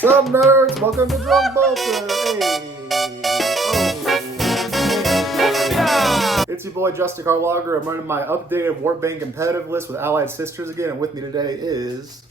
What's up, nerds? Welcome to Drunk Bolter. Hey. It's your boy Justin Carlogger. I'm running my updated Warbank competitive list with Allied Sisters again, and with me today is...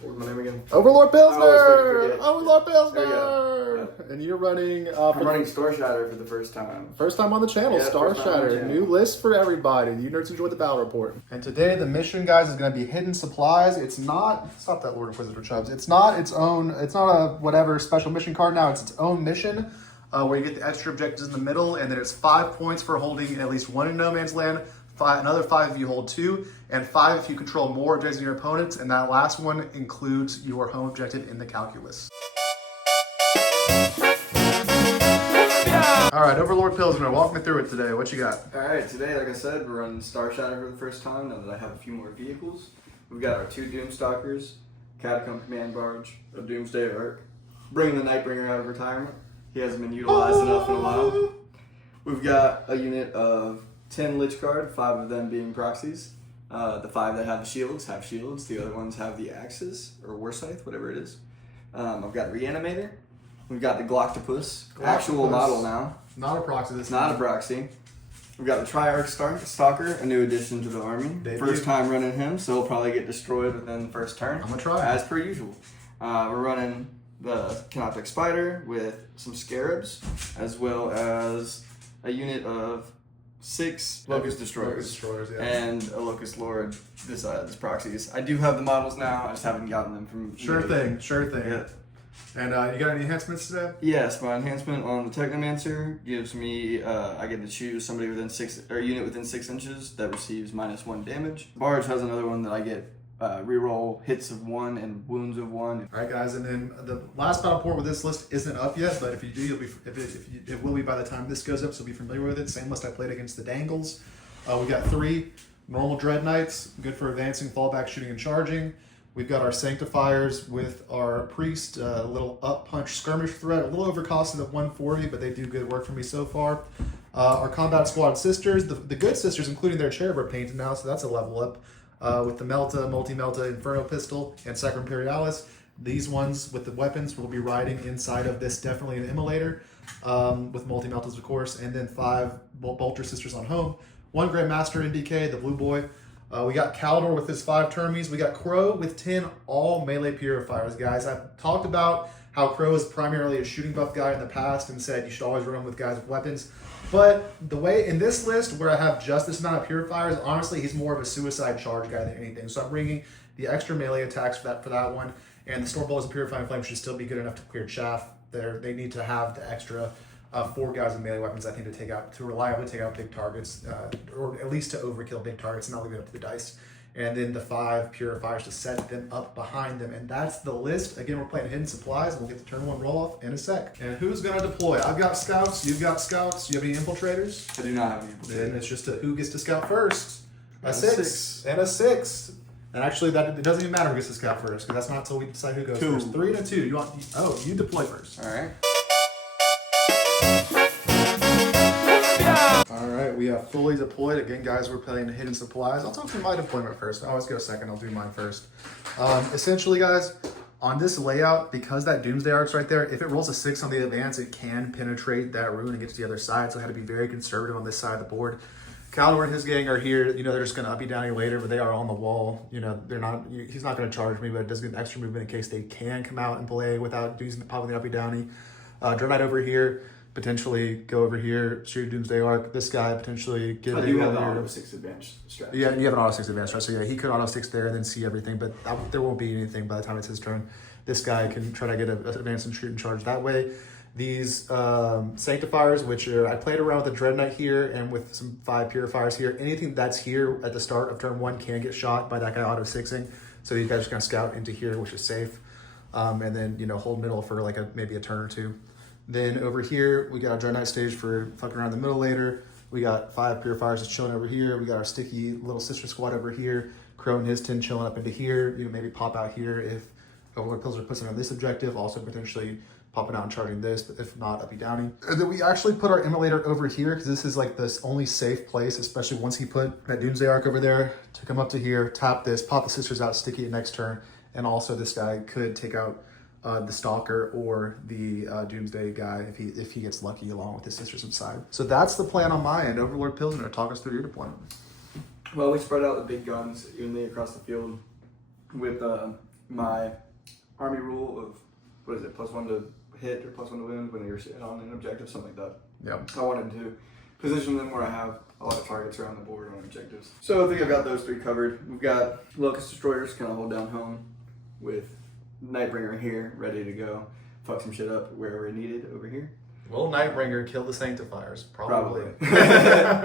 What was my name again? Overlord Pilsner! Forget. Overlord Pilsner! Yep. And you're running... I'm running Star Shatter for the first time. First time on the channel, Yeah, Star first time on the Shatter. channel. New list for everybody. You nerds enjoy the battle report. And today the mission, guys, is going to be hidden supplies. It's not... Stop that Lord Inquisitor Chubbs. It's not its own... It's not a whatever special mission card now. It's its own mission where you get the extra objectives in the middle, and then it's 5 points for holding at least one in no man's land, another 5 if you hold 2, and 5 if you control more objectives than your opponents, and that last one includes your home objective in the calculus. All right, Overlord Pilsner, walk me through it today. What you got? Alright, today, like I said, we're running Star Shatter for the first time now that I have a few more vehicles. We've got our 2 Doomstalkers, Catacomb Command Barge, a Doomsday Ark, bringing the Nightbringer out of retirement. He hasn't been utilized enough in a while. We've got a unit of 10 Lich Guard, 5 of them being proxies. The 5 that have the shields have shields. The other ones have the axes, or Warscythe, whatever it is. I've got Reanimator. We've got the Gloctopus, actual model now. Not a proxy this Not a proxy. We've got the Triarch Stalker, a new addition to the army. Debut. First time running him, so he'll probably get destroyed within the first turn. I'm gonna try. As per usual. We're running the Imotekh Spider with some Scarabs, as well as a unit of 6 Locust Destroyers, yeah. and a Locust Lord. This proxies. I do have the models now. I just haven't gotten them from. Sure thing. Yeah. And you got any enhancements today? Yes, my enhancement on the Technomancer gives me, I get to choose somebody within 6, or a unit within 6 inches that receives -1 damage. Barge has another one that I get reroll hits of 1 and wounds of 1. All right, guys, and then the last battle report with this list isn't up yet, but if you do, you'll be it will be by the time this goes up, so be familiar with it. Same list I played against the Dangles. We got 3 normal Dread Knights, good for advancing, fallback, shooting, and charging. We've got our Sanctifiers with our Priest, a little up punch skirmish threat, a little overcosted at 140, but they do good work for me so far. Our Combat Squad Sisters, the good sisters, including their cherub, are painted now, so that's a level up. With the Melta, Multi-Melta, Inferno Pistol, and Sacra Imperialis. These ones with the weapons will be riding inside of this, definitely an Immolator, with Multi-Meltas, of course, and then 5 Bolter Sisters on home. 1 Grandmaster in DK, the Blue Boy. We got Kaldor with his 5 Termies. We got Crow with 10 all melee purifiers, guys. I've talked about how Crow is primarily a shooting buff guy in the past and said you should always run with guys with weapons. But the way in this list where I have just this amount of purifiers, honestly, he's more of a suicide charge guy than anything. So I'm bringing the extra melee attacks for that one. And the Storm Bolts and Purifying Flame should still be good enough to clear chaff. They need to have the extra 4 guys with melee weapons, I think, to reliably take out big targets, or at least to overkill big targets, not leave it up to the dice. And then the 5 purifiers to set them up behind them. And that's the list. Again, we're playing hidden supplies. We'll get the turn 1 roll off in a sec. And who's going to deploy? I've got scouts. You've got scouts. Do you have any infiltrators? I do not have any. Then it's just who gets to scout first. A 6 and a 6. And actually, it doesn't even matter who gets to scout first, because that's not until we decide who goes 2. first. 3 and a 2. You deploy first. All right. All right, we have fully deployed. Again, guys, we're playing hidden supplies. I'll talk through my deployment first. I always go second. I'll do mine first. Essentially, guys, on this layout, because that Doomsday Ark's right there, if it rolls a 6 on the advance, it can penetrate that rune and get to the other side. So I had to be very conservative on this side of the board. Kaldor and his gang are here. They're just going to uppy downy later, but they are on the wall. They're not. He's not going to charge me, but it does get an extra movement in case they can come out and play without popping the uppy downy. Dread Knight over here. Potentially go over here, shoot Doomsday Ark. This guy potentially get. I do have the auto 6 advantage strategy. Yeah, you have an auto 6 advantage, right? So yeah, he could auto 6 there and then see everything, but there won't be anything by the time it's his turn. This guy can try to get an advance and shoot and charge that way. These Sanctifiers, which are, I played around with the Dread Knight here and with some 5 Purifiers here. Anything that's here at the start of turn 1 can get shot by that guy auto 6ing. So you guys are gonna scout into here, which is safe, and then hold middle for like maybe a turn or 2. Then over here, we got our Dread Knight stage for fucking around the middle later. We got 5 Purifiers just chilling over here. We got our sticky little sister squad over here. Crow and his 10 chilling up into here. Maybe pop out here if Overlord Pilsner puts in on this objective. Also potentially popping out and charging this, but if not, uppy downy. And then we actually put our Immolator over here because this is like this only safe place, especially once he put that Doomsday Ark over there to come up to here, tap this, pop the sisters out, sticky it next turn. And also this guy could take out the Stalker or the Doomsday guy if he gets lucky along with his sisters inside. So that's the plan on my end. Overlord Pilsner, talk us through your deployment. Well, we spread out the big guns evenly across the field with my army rule of, what is it, +1 to hit or +1 to wound when you're sitting on an objective, something like that. Yep. I wanted to position them where I have a lot of targets around the board on objectives. So I think I've got those 3 covered. We've got Lokhust Destroyers kind of hold down home with Nightbringer here, ready to go. Fuck some shit up wherever needed over here. Will Nightbringer kill the Sanctifiers? Probably.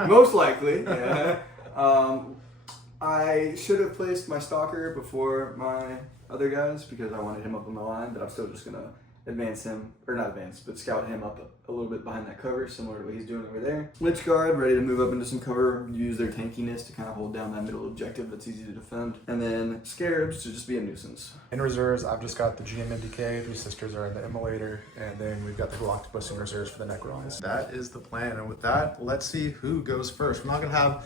Most likely, yeah. I should have placed my Stalker before my other guys because I wanted him up on the line, but I'm still just going to advance him, or not advance, but scout him up a little bit behind that cover, similar to what he's doing over there. Lich Guard, ready to move up into some cover, use their tankiness to kind of hold down that middle objective that's easy to defend. And then Scarabs to just be a nuisance. In reserves, I've just got the GMMDK, 3 sisters are in the Immolator, and then we've got the Galactopus in reserves for the Necrons. That is the plan, and with that, let's see who goes first. We're not going to have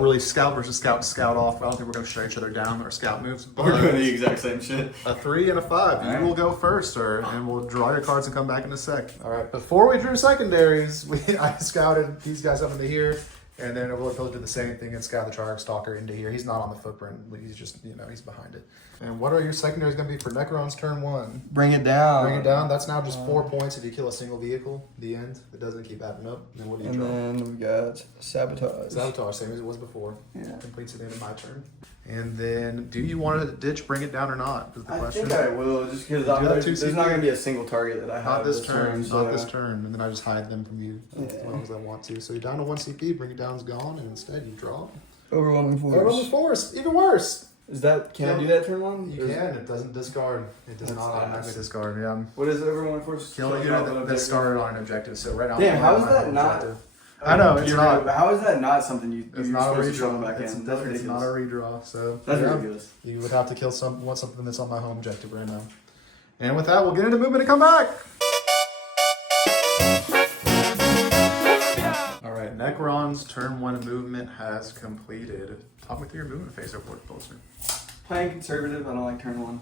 really scout versus scout off. I don't think we're going to shut each other down or scout moves. But We're doing the exact same shit. A 3 and a 5. You will go first, sir, and we'll draw your cards and come back in a sec. All right. Before we drew secondaries, I scouted these guys up into here, and then Overlord Pilsner did the same thing and scouted the Triarch Stalker into here. He's not on the footprint. He's just, he's behind it. And what are your secondaries going to be for Necron's turn 1? Bring it down. Bring it down. That's now just 4 points if you kill a single vehicle. The end. It doesn't keep adding up. And then what do you draw? And then we got Sabotage. Sabotage, same as it was before. Yeah. Completes at the end of my turn. And then, do you want to ditch Bring It Down or not? Is the question. I think I will, just because there's not going to be a single target that I have Not this turn, so not this turn. And then I just hide them from you as long as I want to. So you're down to 1 CP, Bring It Down's gone, and instead you draw. Overwhelming Force. Overwhelming Force, even worse. Is that, can I do that turn 1? You can, it doesn't discard. It does not automatically discard, yeah. What is Overwhelming Force? Kill a unit that started on an objective, so right now. Damn, how is that not? I know, it's not. How is that not something you're not a supposed to redraw. back in? That's It's ridiculous. not a redraw, so. That's yeah. ridiculous. You would have to kill something that's on my home objective right now. And with that, we'll get into movement and come back. All right, Necron's turn 1 movement has completed. Talk me through your movement phase, Overlord Pilsner. Playing conservative, I don't like turn 1.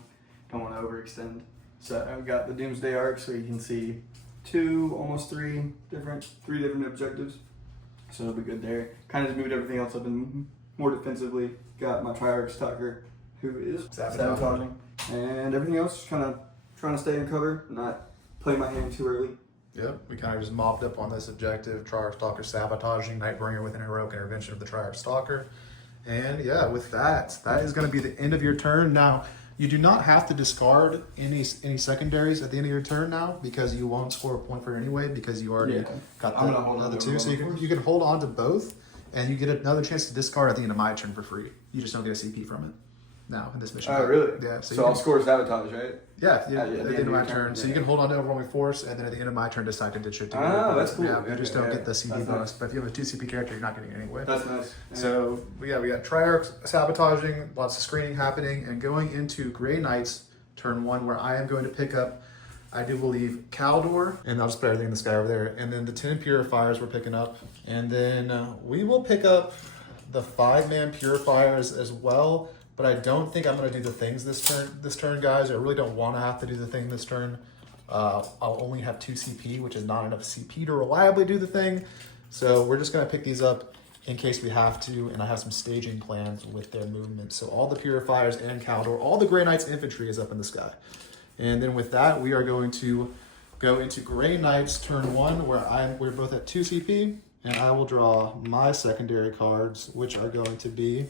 Don't want to overextend. So I've got the Doomsday Arc, so you can see 2, almost 3 different objectives. So it'll be good there. Kind of just moved everything else up and more defensively. Got my Triarch Stalker, who is sabotaging. And everything else just kind of trying to stay in cover, not play my hand too early. Yep, we kind of just mopped up on this objective. Triarch Stalker sabotaging, Nightbringer with an heroic intervention of the Triarch Stalker. And yeah, with that is going to be the end of your turn. Now, you do not have to discard any secondaries at the end of your turn now because you won't score a point for it anyway because you already got the other 2. So you can hold on to both and you get another chance to discard at the end of my turn for free. You just don't get a CP from it now in this mission. Oh, really? Yeah. So I'll score Sabotage, right? Yeah, at the end of my turn. So you can hold on to Overwhelming Force, and then at the end of my turn, decide to ditch it. That's cool. Yeah, you just don't get the CP bonus. But if you have a 2 CP character, you're not getting it anyway. That's nice. Yeah. So we got Triarch sabotaging, lots of screening happening, and going into Grey Knight's turn 1, where I am going to pick up, I do believe, Kaldor, and I'll just put everything in the sky over there. And then the 10 Purifiers we're picking up, and then we will pick up the 5-man Purifiers as well. But I don't think I'm going to do the things this turn, guys. I really don't want to have to do the thing this turn. I'll only have 2 CP, which is not enough CP to reliably do the thing. So we're just going to pick these up in case we have to, and I have some staging plans with their movement. So all the Purifiers and Kaldor, all the Grey Knight's infantry is up in the sky. And then with that, we are going to go into Grey Knight's turn 1, where we're both at 2 CP, and I will draw my secondary cards, which are going to be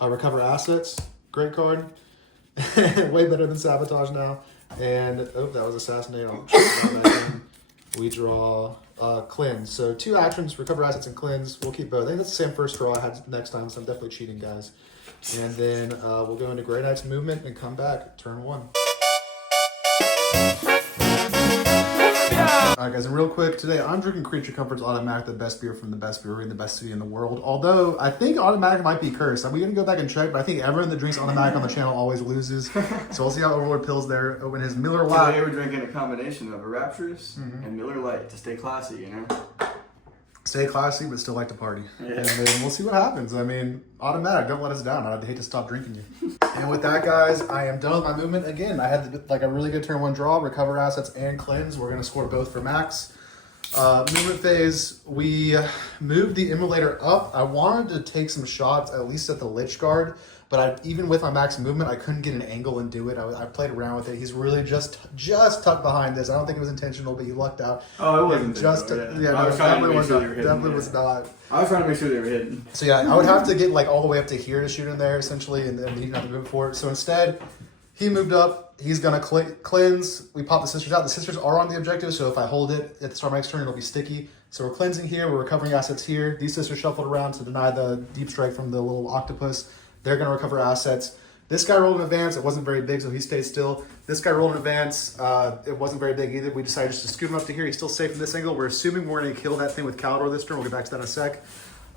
Recover Assets, great card. Way better than Sabotage now. And, oh, that was Assassinate. We draw Cleanse. So 2 actions, Recover Assets and Cleanse. We'll keep both. I think that's the same first draw I had next time, so I'm definitely cheating, guys. And then we'll go into Grey Knight's movement and come back, turn 1. Alright guys, and real quick, today I'm drinking Creature Comforts Automatic, the best beer from the best brewery in the best city in the world. Although, I think Automatic might be cursed. I'm going to go back and check, but I think everyone that drinks Automatic on the channel always loses. So we'll see how Overlord Pills there open his Miller Lite. Today we're drinking a combination of a Rapturous and Miller Lite to stay classy, you know? Stay classy, but still like to party. Yeah. And then we'll see what happens. I mean, automatic, don't let us down. I'd hate to stop drinking you. And with that, guys, I am done with my movement. Again, I had like a really good turn 1 draw, recover assets, and cleanse. We're going to score both for max. Movement phase, we moved the immolator up. I wanted to take some shots, at least at the Lich Guard, but even with my max movement, I couldn't get an angle and do it. I played around with it. He's really just tucked behind this. I don't think it was intentional, but he lucked out. Oh, it wasn't just intentional, yeah, I was trying to make sure they were hidden. Definitely was not. I was trying to make sure they were hidden. So yeah, I would have to get like all the way up to here to shoot in there essentially, and then he didn't have to move for it. So instead, he moved up. He's gonna cleanse. We pop the sisters out. The sisters are on the objective, so if I hold it at the start of my next turn, it'll be sticky. So we're cleansing here. We're recovering assets here. These sisters shuffled around to deny the deep strike from the little octopus. They're gonna recover assets. This guy rolled in advance. It wasn't very big, so he stayed still. This guy rolled in advance. It wasn't very big either. We decided just to scoot him up to here. He's still safe from this angle. We're assuming we're going to kill that thing with Kaldor this turn. We'll get back to that in a sec.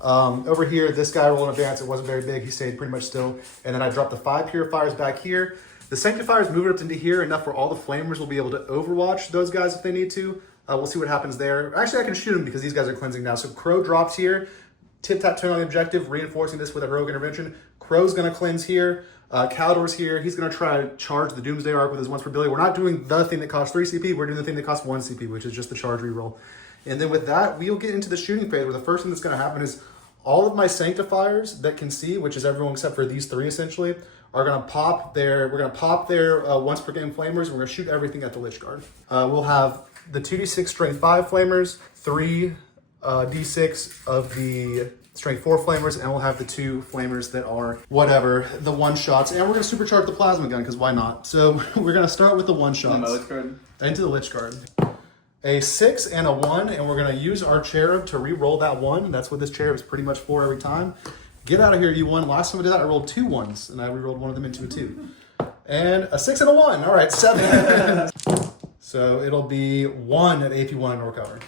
Over here, this guy rolled in advance. It wasn't very big. He stayed pretty much still. And then I dropped the 5 purifiers back here. The sanctifiers moved up into here enough where all the flamers will be able to overwatch those guys if they need to. We'll see what happens there. Actually, I can shoot them because these guys are cleansing now. So Crow drops here. Tip-tap turn on the objective, reinforcing this with a rogue intervention. Crow's going to cleanse here. Kaldor's here. He's going to try to charge the Doomsday Arc with his once per ability. We're not doing the thing that costs 3 CP. We're doing the thing that costs 1 CP, which is just the charge reroll. And then with that, we'll get into the shooting phase, where the first thing that's going to happen is all of my sanctifiers that can see, which is everyone except for these 3 essentially, are going to pop their, we're going to pop their once per game flamers. We're going to shoot everything at the Lich Guard. We'll have the 2d6 strength 5 flamers, 3 d6 of the strength 4 flamers, and we'll have the 2 flamers that are whatever, the one-shots. And we're going to supercharge the plasma gun, because why not? So we're going to start with the one-shots. Into the Lich Guard. A 6 and a 1, and we're going to use our cherub to re-roll that 1. That's what this cherub is pretty much for every time. Get out of here, you 1. Last time I did that, I rolled 2 1s, and I re-rolled one of them into a 2. And a 6 and a 1. All right, 7. So it'll be 1 at AP1 and recover.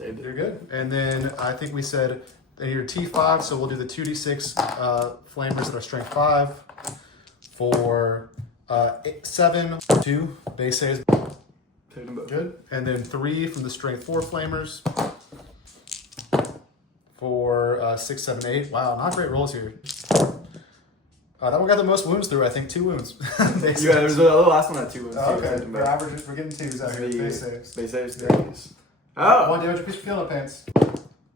You're good. And then I think we said your T5, so we'll do the 2d6 flamers that are strength 5 for 7, 2 base saves. Good. And then 3 from the strength 4 flamers for 6, 7, 8. Wow, not great rolls here. That one got the most wounds through, I think. 2 wounds. Yeah, there's the last one had 2 wounds. Oh, okay, we're averaging, we're getting 2s out here. Base saves. Base saves. Yeah. Oh! 1 damage apiece for killing pants.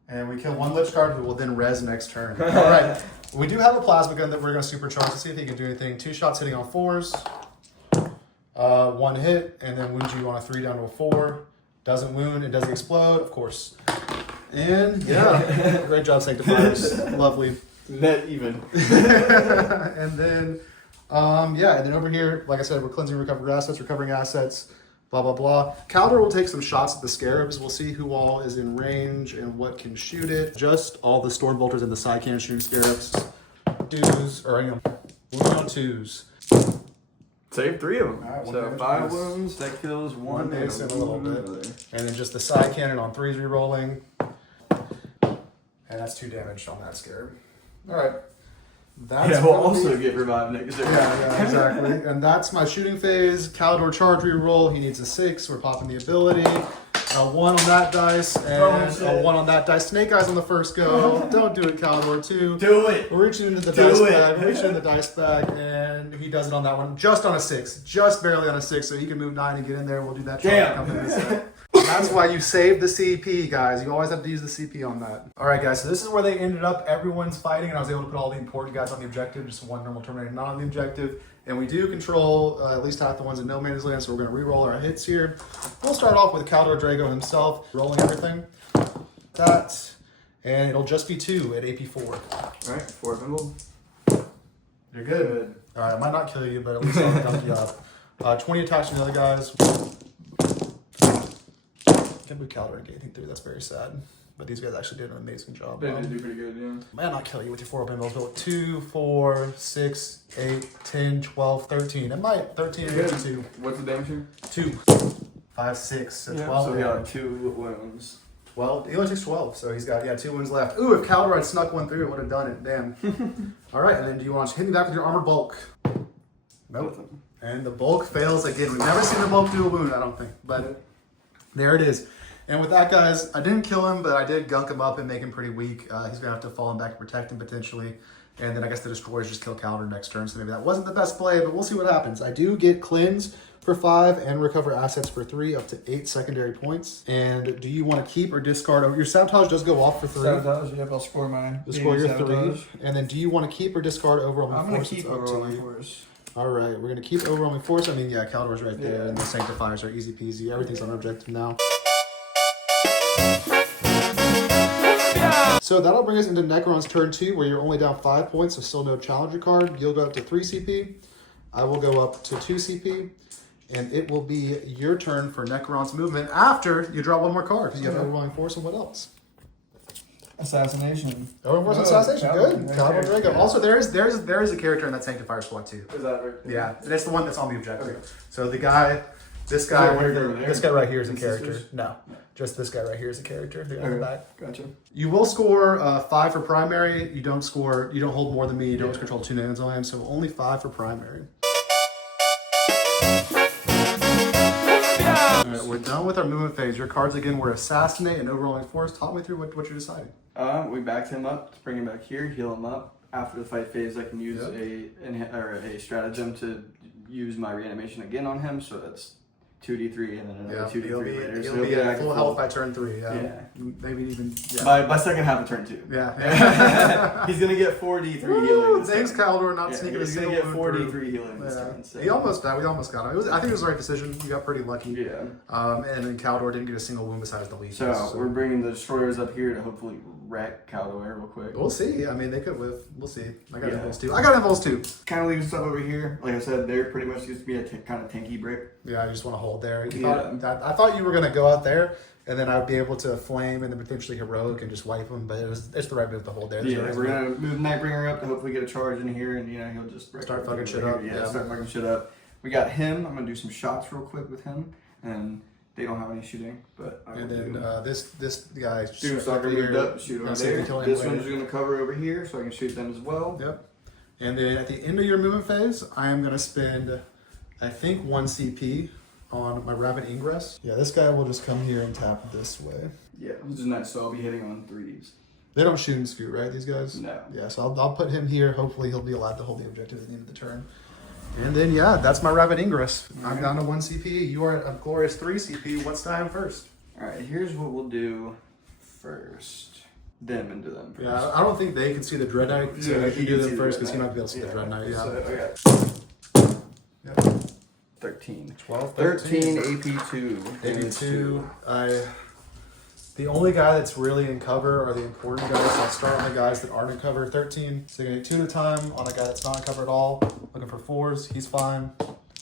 And we kill 1 Lich Guard, who will then res next turn. All right. We do have a plasma gun that we're going to supercharge to see if he can do anything. 2 shots hitting on 4s. 1 hit, and then wounds you on a 3 down to a 4. Doesn't wound, it doesn't explode, of course. And yeah, great job, Sanctifiers. Lovely. Net even. And then, yeah, and then over here, like I said, we're cleansing recovered assets, recovering assets, blah, blah, blah. Kaldor will take some shots at the Scarabs. We'll see who all is in range and what can shoot it. Just all the Storm Bolters and the Psycan shooting Scarabs. 2s, or you know, wound on 2s. Save 3 of them. Right, so 5 wounds, that kills 1 base and a little bit. And then just the side cannon on 3s rerolling. And that's 2 damage on that Scarab. Alright. Yeah, we'll also get revived next turn. Yeah, exactly. And that's my shooting phase. Kaldor charge reroll. He needs a 6. We're popping the ability. A 1 on that dice and a 1 on that dice. Snake Eyes on the first go. Don't do it, Kaldor. 2. Do it. We're reaching into the dice bag. We're reaching into the dice bag, and he does it on that one. Just on a 6. Just barely on a 6, so he can move 9 and get in there. We'll do that. Damn. That's why you save the CP, guys. You always have to use the CP on that. All right, guys. So this is where they ended up. Everyone's fighting, and I was able to put all the important guys on the objective. Just 1 normal Terminator not on the objective. And we do control at least half the ones in no man's land, so we're going to re-roll our hits here. We'll start off with Kaldor Draigo himself, rolling everything. That, and it'll just be 2 at AP4. All right, 4 Vimble. You're good. All right, I might not kill you, but at least I'll help you out. 20 attacks from the other guys. Can't move Kaldor anything through. That's very sad. But these guys actually did an amazing job. They did do pretty good, yeah. Might not kill you with your 4 open bills, but 2, 4, 6, 8, 10, 12, 13. It might. 13 and 52. What's the damage here? 2. 5, 6, so 12. So he got 2 wounds. 12. He only takes 12, so he's got 2 wounds left. Ooh, if Kaldor had snuck 1 through, it would have done it. Damn. All right, and then do you want to hit me back with your armor bulk? Nope. And the bulk fails again. We've never seen the bulk do a wound, I don't think. But there it is. And with that, guys, I didn't kill him, but I did gunk him up and make him pretty weak. He's going to have to fall him back and protect him potentially. And then I guess the destroyers just kill Kaldor next turn, so maybe that wasn't the best play, but we'll see what happens. I do get cleanse for 5 and recover assets for 3, up to 8 secondary points. And do you want to keep or discard over? Your sabotage does go off for 3. Sabotage, yep, I'll score mine. You'll score your 3. And then do you want to keep or discard overwhelming force? I'm going to keep overwhelming force. All right, we're going to keep overwhelming force. I mean, yeah, Kaldor's right there, and the sanctifiers are easy peasy. Everything's on objective now. So that'll bring us into Necron's turn 2, where you're only down 5 points, so still no challenger card. You'll go up to 3 CP. I will go up to 2 CP. And it will be your turn for Necron's movement after you draw one more card, because you have Overwhelming Force and what else? Assassination. Overwhelming Force and Assassination, good. Kaldor Draigo. Also, there is a character in that Sanctifier slot too. Is that right? Yeah, that's the one that's on the objective. Okay. So the guy, this guy right here is a character. No, just this guy right here is a character. The other back. Gotcha. You will score 5 for primary. You don't hold more than me. You don't control 2 names on him, so only 5 for primary. Alright, we're done with our movement phase. Your cards again were Assassinate and Overwhelming Force. Talk me through what you're deciding. We backed him up to bring him back here, heal him up. After the fight phase, I can use a stratagem to use my reanimation again on him, so that's 2d3 and then another 2d3 later. He'll be at full health by turn 3. Yeah. Maybe even by second half of turn 2. Yeah. He's gonna get 4d3 healing. Thanks, Kaldor, not sneaking he's gonna get 4d3 healing this turn. So. He almost died. We almost got him. I think it was the right decision. You got pretty lucky. Yeah. And then Kaldor didn't get a single wound besides the weakness. So we're bringing the destroyers up here to hopefully wreck Kaldor real quick. We'll see. I mean, they could whiff. We'll see. I got impulse too. I got impulse too. Kind of leaving stuff over here. Like I said, they're pretty much used to be a kind of tanky brick. Yeah, I just want to hold there. I thought you were going to go out there, and then I would be able to flame and then potentially heroic and just wipe him, but it's the right move to hold there. We're going to move Nightbringer up to hopefully get a charge in here, and he'll just start fucking shit up. Start fucking shit up. We got him. I'm going to do some shots real quick with him, and they don't have any shooting, but and then this guy Doomstalker moved up, shoot over there. This one's going to cover over here, so I can shoot them as well. Yep. And then at the end of your movement phase, I am going to spend, I think, 1 CP on my Rabbit Ingress. Yeah, this guy will just come here and tap this way. Yeah, which is nice, so I'll be hitting on 3s. They don't shoot in Sphere, right, these guys? No. Yeah, so I'll put him here. Hopefully he'll be allowed to hold the objective at the end of the turn. And then, yeah, that's my Rabbit Ingress. I'm down to 1 CP. You are at a glorious 3 CP. What's time first? All right, here's what we'll do first. Them into them first. Yeah, I don't think they can see the Dread Knight, so you can do them first because he might be able to see the Dread Knight. Yeah. So I got 13. 12, 13 AP2. AP2. The only guy that's really in cover are the important guys. So I'll start on the guys that aren't in cover. 13. So you're going to get 2 at a time on a guy that's not in cover at all. Looking for 4s. He's fine.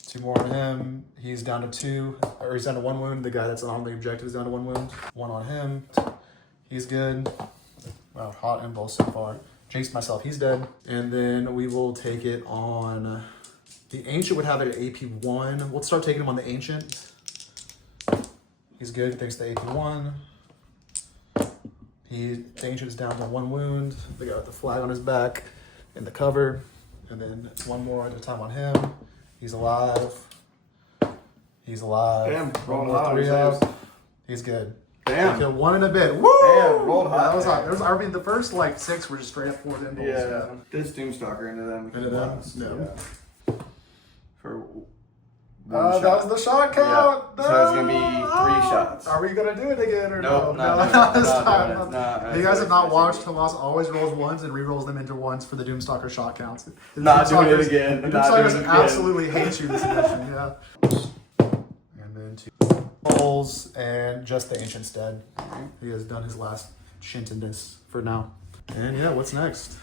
2 more on him. He's down to 2. Or he's down to 1 wound. The guy that's on the objective is down to 1 wound. 1 on him. He's good. Wow, hot impulse so far. Jinxed myself. He's dead. And then we will take it on... The Ancient would have an AP1. We'll start taking him on the Ancient. He's good. Thanks to AP1. The Ancient's down to 1 wound. They got the flag on his back in the cover. And then 1 more at a time on him. He's alive. He's alive. Damn, rolling all 3 up. He's good. Damn. Killed 1 in a bit. Woo! Damn, rolled hot. Yeah, that was hot. I mean, the first 6 were just straight up 4 impulse. Yeah. This Doomstalker into them. Into them? No. Yeah. For that was the shot count. Yeah. So it's going to be 3 shots. Are we going to do it again or no? Not this time. Nah, you guys have not watched Hamas always rolls 1s and re-rolls them into 1s for the Doomstalker shot counts. Not doing it again. The Doomstalkers absolutely hate you this edition, yeah. And then 2 rolls and just the Ancient's dead. He has done his last shintedness for now. And yeah, what's next?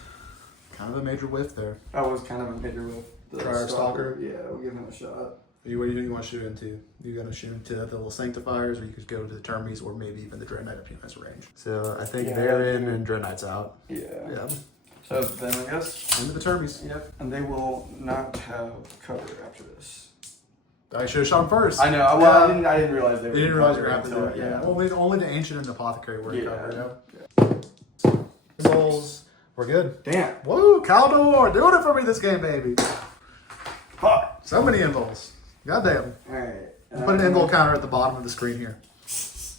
Kind of a major whiff there. That was kind of a major whiff. Try our Stalker? Yeah, we'll give him a shot. What do you want to shoot into? You going to shoot into the little Sanctifiers, or you could go to the Termies, or maybe even the Dread Knight up here has range. So I think they're in and Dread Knight's out. Yeah. Yeah. So then I guess into the Termies. Yep. And they will not have cover after this. I should have shot them first. I know. Well, I didn't realize they were. You didn't realize you were going to do it. Yeah. Only the Ancient and the Apothecary were in cover. Yeah. Rolls. We're good. Damn. Woo! Kaldor, doing it for me this game, baby. Fuck. So many invols. Goddamn. All right. Put an invol counter at the bottom of the screen here.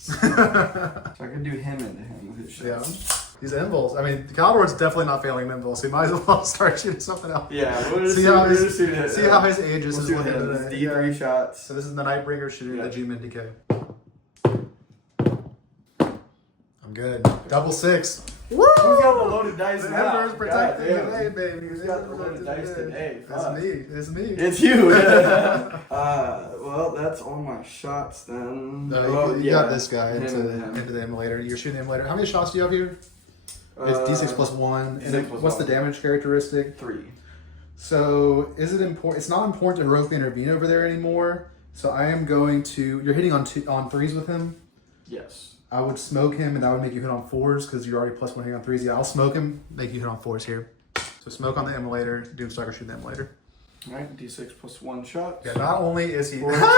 So I can do him into him with his Yeah. shots. These invuls. I mean, Kaldor's definitely not failing invuls, so you might as well start shooting something else. Yeah, See how his Aegis is looking today. D3 shots. So this is the Nightbringer shooting the G-Min DK. I'm good. Double six. Woo! Who's got the loaded dice The now? Ember's protecting God today, baby. Who's got the loaded dice today? It's me. It's me. It's you. Well, that's all my shots then. You got this guy into the emulator. You're shooting the emulator. How many shots do you have here? It's D6 plus 1. D6 And then plus what's 1. the damage characteristic? 3. So is it important? It's not important to heroically intervene over there anymore. So I am going to. You're hitting on 3s with him. Yes. I would smoke him, and that would make you hit on 4s because you're already plus 1 hitting on 3s. Yeah, I'll smoke him, make you hit on 4s here. So smoke on the emulator. Doomstalker shoot the emulator. All right, D6 plus 1 shot. Yeah. Not only is he. 4 2 shots.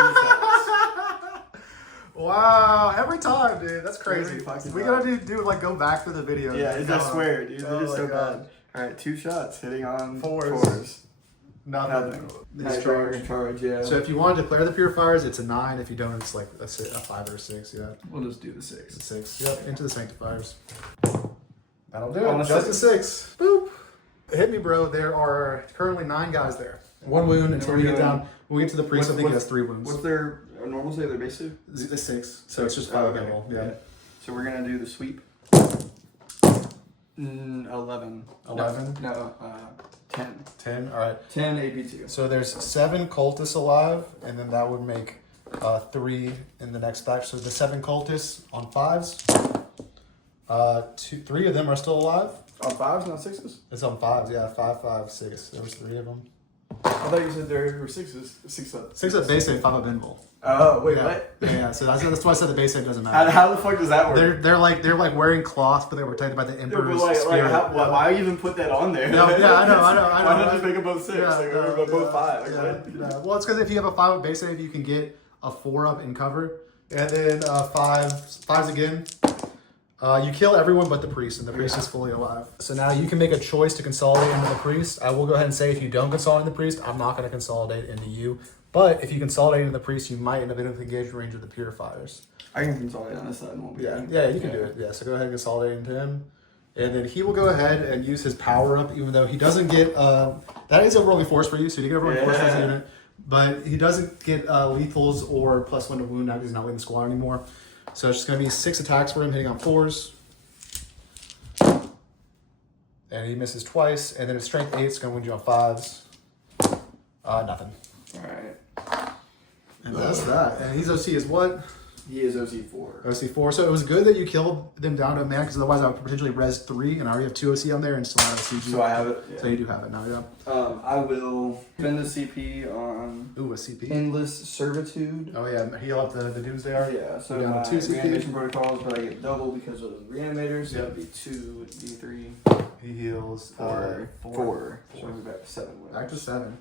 Wow, every time, dude. That's crazy. Every fucking We time. gotta do like go back to the video. Yeah, I swear, dude. Oh It is my so God. bad. All right, 2 shots hitting on 4s. 4s. Nothing. Nice charge, yeah. So if you want to declare the purifiers, it's a 9. If you don't, it's like a 5 or a 6. Yeah, We'll just do the 6. it's a 6. Yep, into the sanctifiers. That'll do On it. a Just a 6. Boop. Hit me, bro. There are currently 9 guys there. 1 wound until we get down. When we get to the priest, I think he has 3 wounds. What's their normal say? Their base save? The 6. So it's just 5 again. Yeah. So we're gonna do the sweep. 11. 11? No, 10. 10. All right. 10 AP2. So there's 7 cultists alive, and then that would make 3 in the next batch. So the 7 cultists on 5s. 3 of them are still alive. On 5s, not 6s? It's on 5s, yeah. 5, 5, 6. There was 3 of them. I thought you said there were 6s. 6 up. 6 at base save, 5 at invul. Oh, wait, Yeah. what? Yeah, so that's why I said the base save doesn't matter. How the fuck does that work? They're like wearing cloth, but they're protected by the Emperor's spirit. Why you even put that on there? No, yeah, I know. Why not just make them both 6? Yeah, or both 5? Like, what? Yeah. Well, it's because if you have a 5 at base save, you can get a 4 up in cover, and then 5s again. You kill everyone but the priest, and the priest is fully alive. So now you can make a choice to consolidate into the priest. I will go ahead and say if you don't consolidate into the priest, I'm not going to consolidate into you. But if you consolidate into the priest, you might end up in the engaged range of the purifiers. I can consolidate on this side. Won't be Yeah, you can do it. Yeah, so go ahead and consolidate into him. And then he will go ahead and use his power up, even though he doesn't get... that is overwhelming force for you, so you get overwhelming force for his unit. But he doesn't get lethals or plus 1 to wound now because he's not leading the squad anymore. So it's just going to be 6 attacks for him, hitting on 4s. And he misses twice. And then his strength 8 is going to wound you on 5s. Nothing. Alright. And that's that. And he's OC is what? He is OC4. OC4. So it was good that you killed them down to a man, because otherwise I would potentially res 3, and I already have 2 OC on there and still have a CG. So I have it. Yeah. So you do have it now, yeah. I will spend the CP on Ooh, a CP. Endless Servitude. Oh yeah, heal up the Doomsday Art. Yeah, so Down my to 2 CP. reanimation protocols, but I get double because of the reanimators. So Yep. it'd be 2 D3 He heals or 4. 4. So we're back to 7 wins. Back to 7.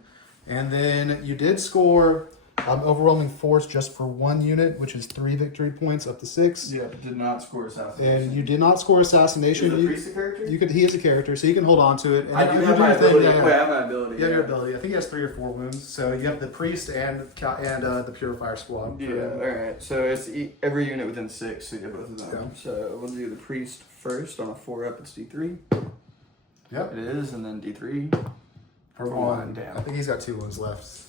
And then you did score overwhelming force just for 1 unit, which is 3 victory points up to 6. Yeah, but did not score assassination. And you did not score assassination. Is the priest a character? He is a character, so you can hold on to it. And I do you have my your thing, ability. yeah, Wait, I yeah. have my ability. You have your ability. I think he has 3 or 4 wounds. So you have the priest and the purifier squad. Yeah, alright. So it's every unit within 6, so you get both of them. Yeah. So we'll do the priest first on a 4 up, it's D3. Yep. It is, and then D3. For 1 down. I think he's got 2 wounds left.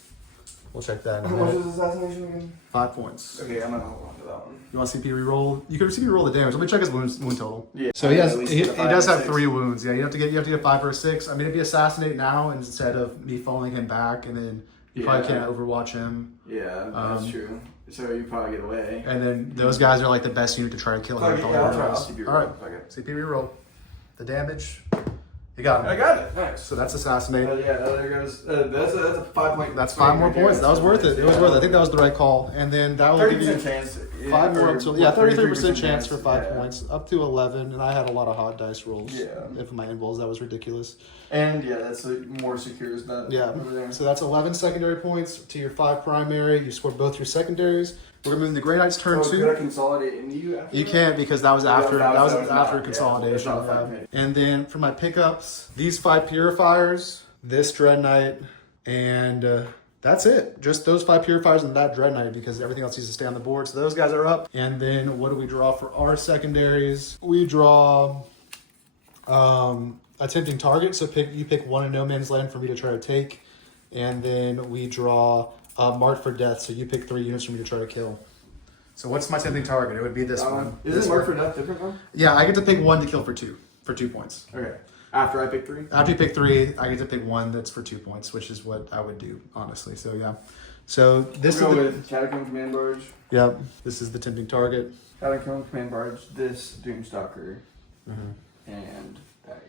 We'll check that in a How much minute. is assassination again? 5 points. Okay, I'm gonna hold on to that one. You want CP reroll? You can CP reroll the damage. Let me check his wound total. Yeah. So he has At least he a 5 does and have 6. 3 wounds. Yeah, you have to get 5 or 6. I mean, if you assassinate now instead of me following him back, and then you probably can't overwatch him. Yeah, that's true. So you probably get away. And then those guys are like the best unit to try to kill him. Fuck it, yeah, I'll try. I'll CP All right, roll. Fuck it. CP reroll. The damage. You got him. I got it. Nice. So that's assassinate. Yeah, there goes. That's a 5 point. That's 5 more points. That was worth it. It was worth it. I think that was the right call. And then that will give you 30% chance. 5 more up to 33% chance for 5 yeah. points, up to 11. And I had a lot of hot dice rolls. Yeah. If my involves, that was ridiculous. And yeah, that's more secure as that. Yeah. Over there. So that's 11 secondary points to your 5 primary. You scored both your secondaries. We're gonna move into Grey Knight's turn 2. Could I consolidate into you after You that? can't because that was after that was after not, consolidation. yeah, that's not And then for my pickups, these 5 purifiers, this Dread Knight, and that that's it. Just those 5 purifiers and that Dread Knight because everything else needs to stay on the board. So those guys are up. And then what do we draw for our secondaries? We draw Attempting Target. So you pick 1 in No Man's Land for me to try to take. And then we draw Marked for Death. So you pick 3 units for me to try to kill. So what's my Tempting Target? It would be this one. Is it Marked for Death different one? Yeah, I get to pick 1 to kill for 2 points. Okay. After I pick 3? After you pick 3, I get to pick 1 that's for 2 points, which is what I would do, honestly. So, yeah. So, this we'll is go with Catacomb Command Barge. Yep. This is the Tempting Target. Catacomb Command Barge, this Doomstalker, Mm-hmm. and that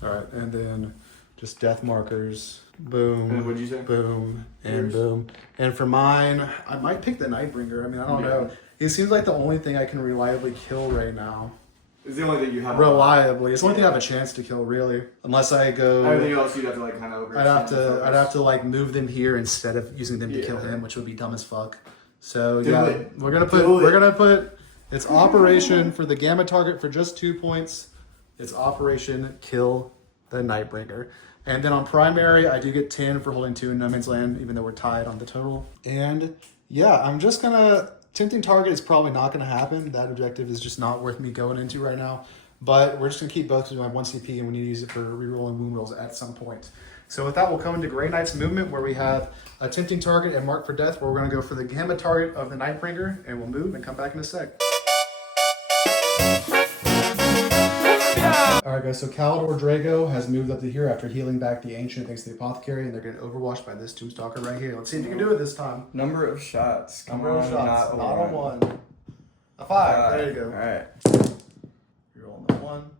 guy. All right. And then just death markers. Boom. And what'd you say? Boom. And Yours? boom. And for mine, I might pick the Nightbringer. I mean, I don't know. It seems like the only thing I can reliably kill right now. It's the only thing you have. Reliably. It's the only thing I have a chance to kill, really. Unless I go... Everything else you'd have to, like, kind of I'd have to like move them here instead of using them to kill him, which would be dumb as fuck. So we're gonna put it's Operation for the Gamma Target for just 2 points. It's Operation Kill the Nightbringer. And then on primary, I do get 10 for holding 2 in No Man's Land, even though we're tied on the total. And yeah, I'm just gonna Tempting Target is probably not gonna happen. That objective is just not worth me going into right now. But we're just gonna keep both because we have 1 CP and we need to use it for rerolling wound rolls at some point. So with that, we'll come into Grey Knight's movement where we have a Tempting Target and Marked for Death, where we're gonna go for the Gamma Target of the Nightbringer, and we'll move and come back in a sec. Alright guys, so Kaldor Draigo has moved up to here after healing back the Ancient thanks to the Apothecary, and they're getting overwashed by this Tombstalker right here. Let's see if you can do it this time. Number of shots. Number of shots, not on 1. A 5, there you go. Alright. You're rolling the 1.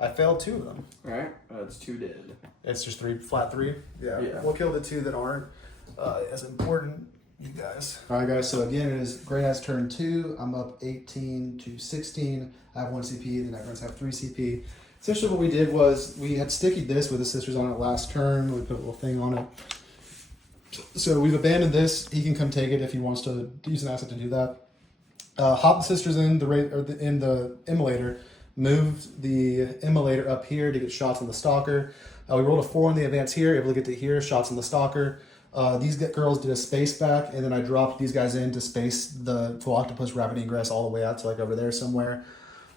I failed 2 of them. Alright, that's 2 dead. It's just 3, flat 3? Yeah. We'll kill the 2 that aren't as important. You guys. Alright guys, so again it is Grey Knight's turn 2. I'm up 18 to 16. I have 1 CP, the Necrons have 3 CP. Essentially what we did was we had stickied this with the sisters on it last turn. We put a little thing on it. So we've abandoned this. He can come take it if he wants to use an asset to do that. Hop the sisters in the Immolator. Moved the Immolator up here to get shots on the Stalker. We rolled a 4 on the advance here, able to get to here, shots on the Stalker. These girls did a space back, and then I dropped these guys in to space the Full Octopus Rapid Ingress all the way out to like over there somewhere.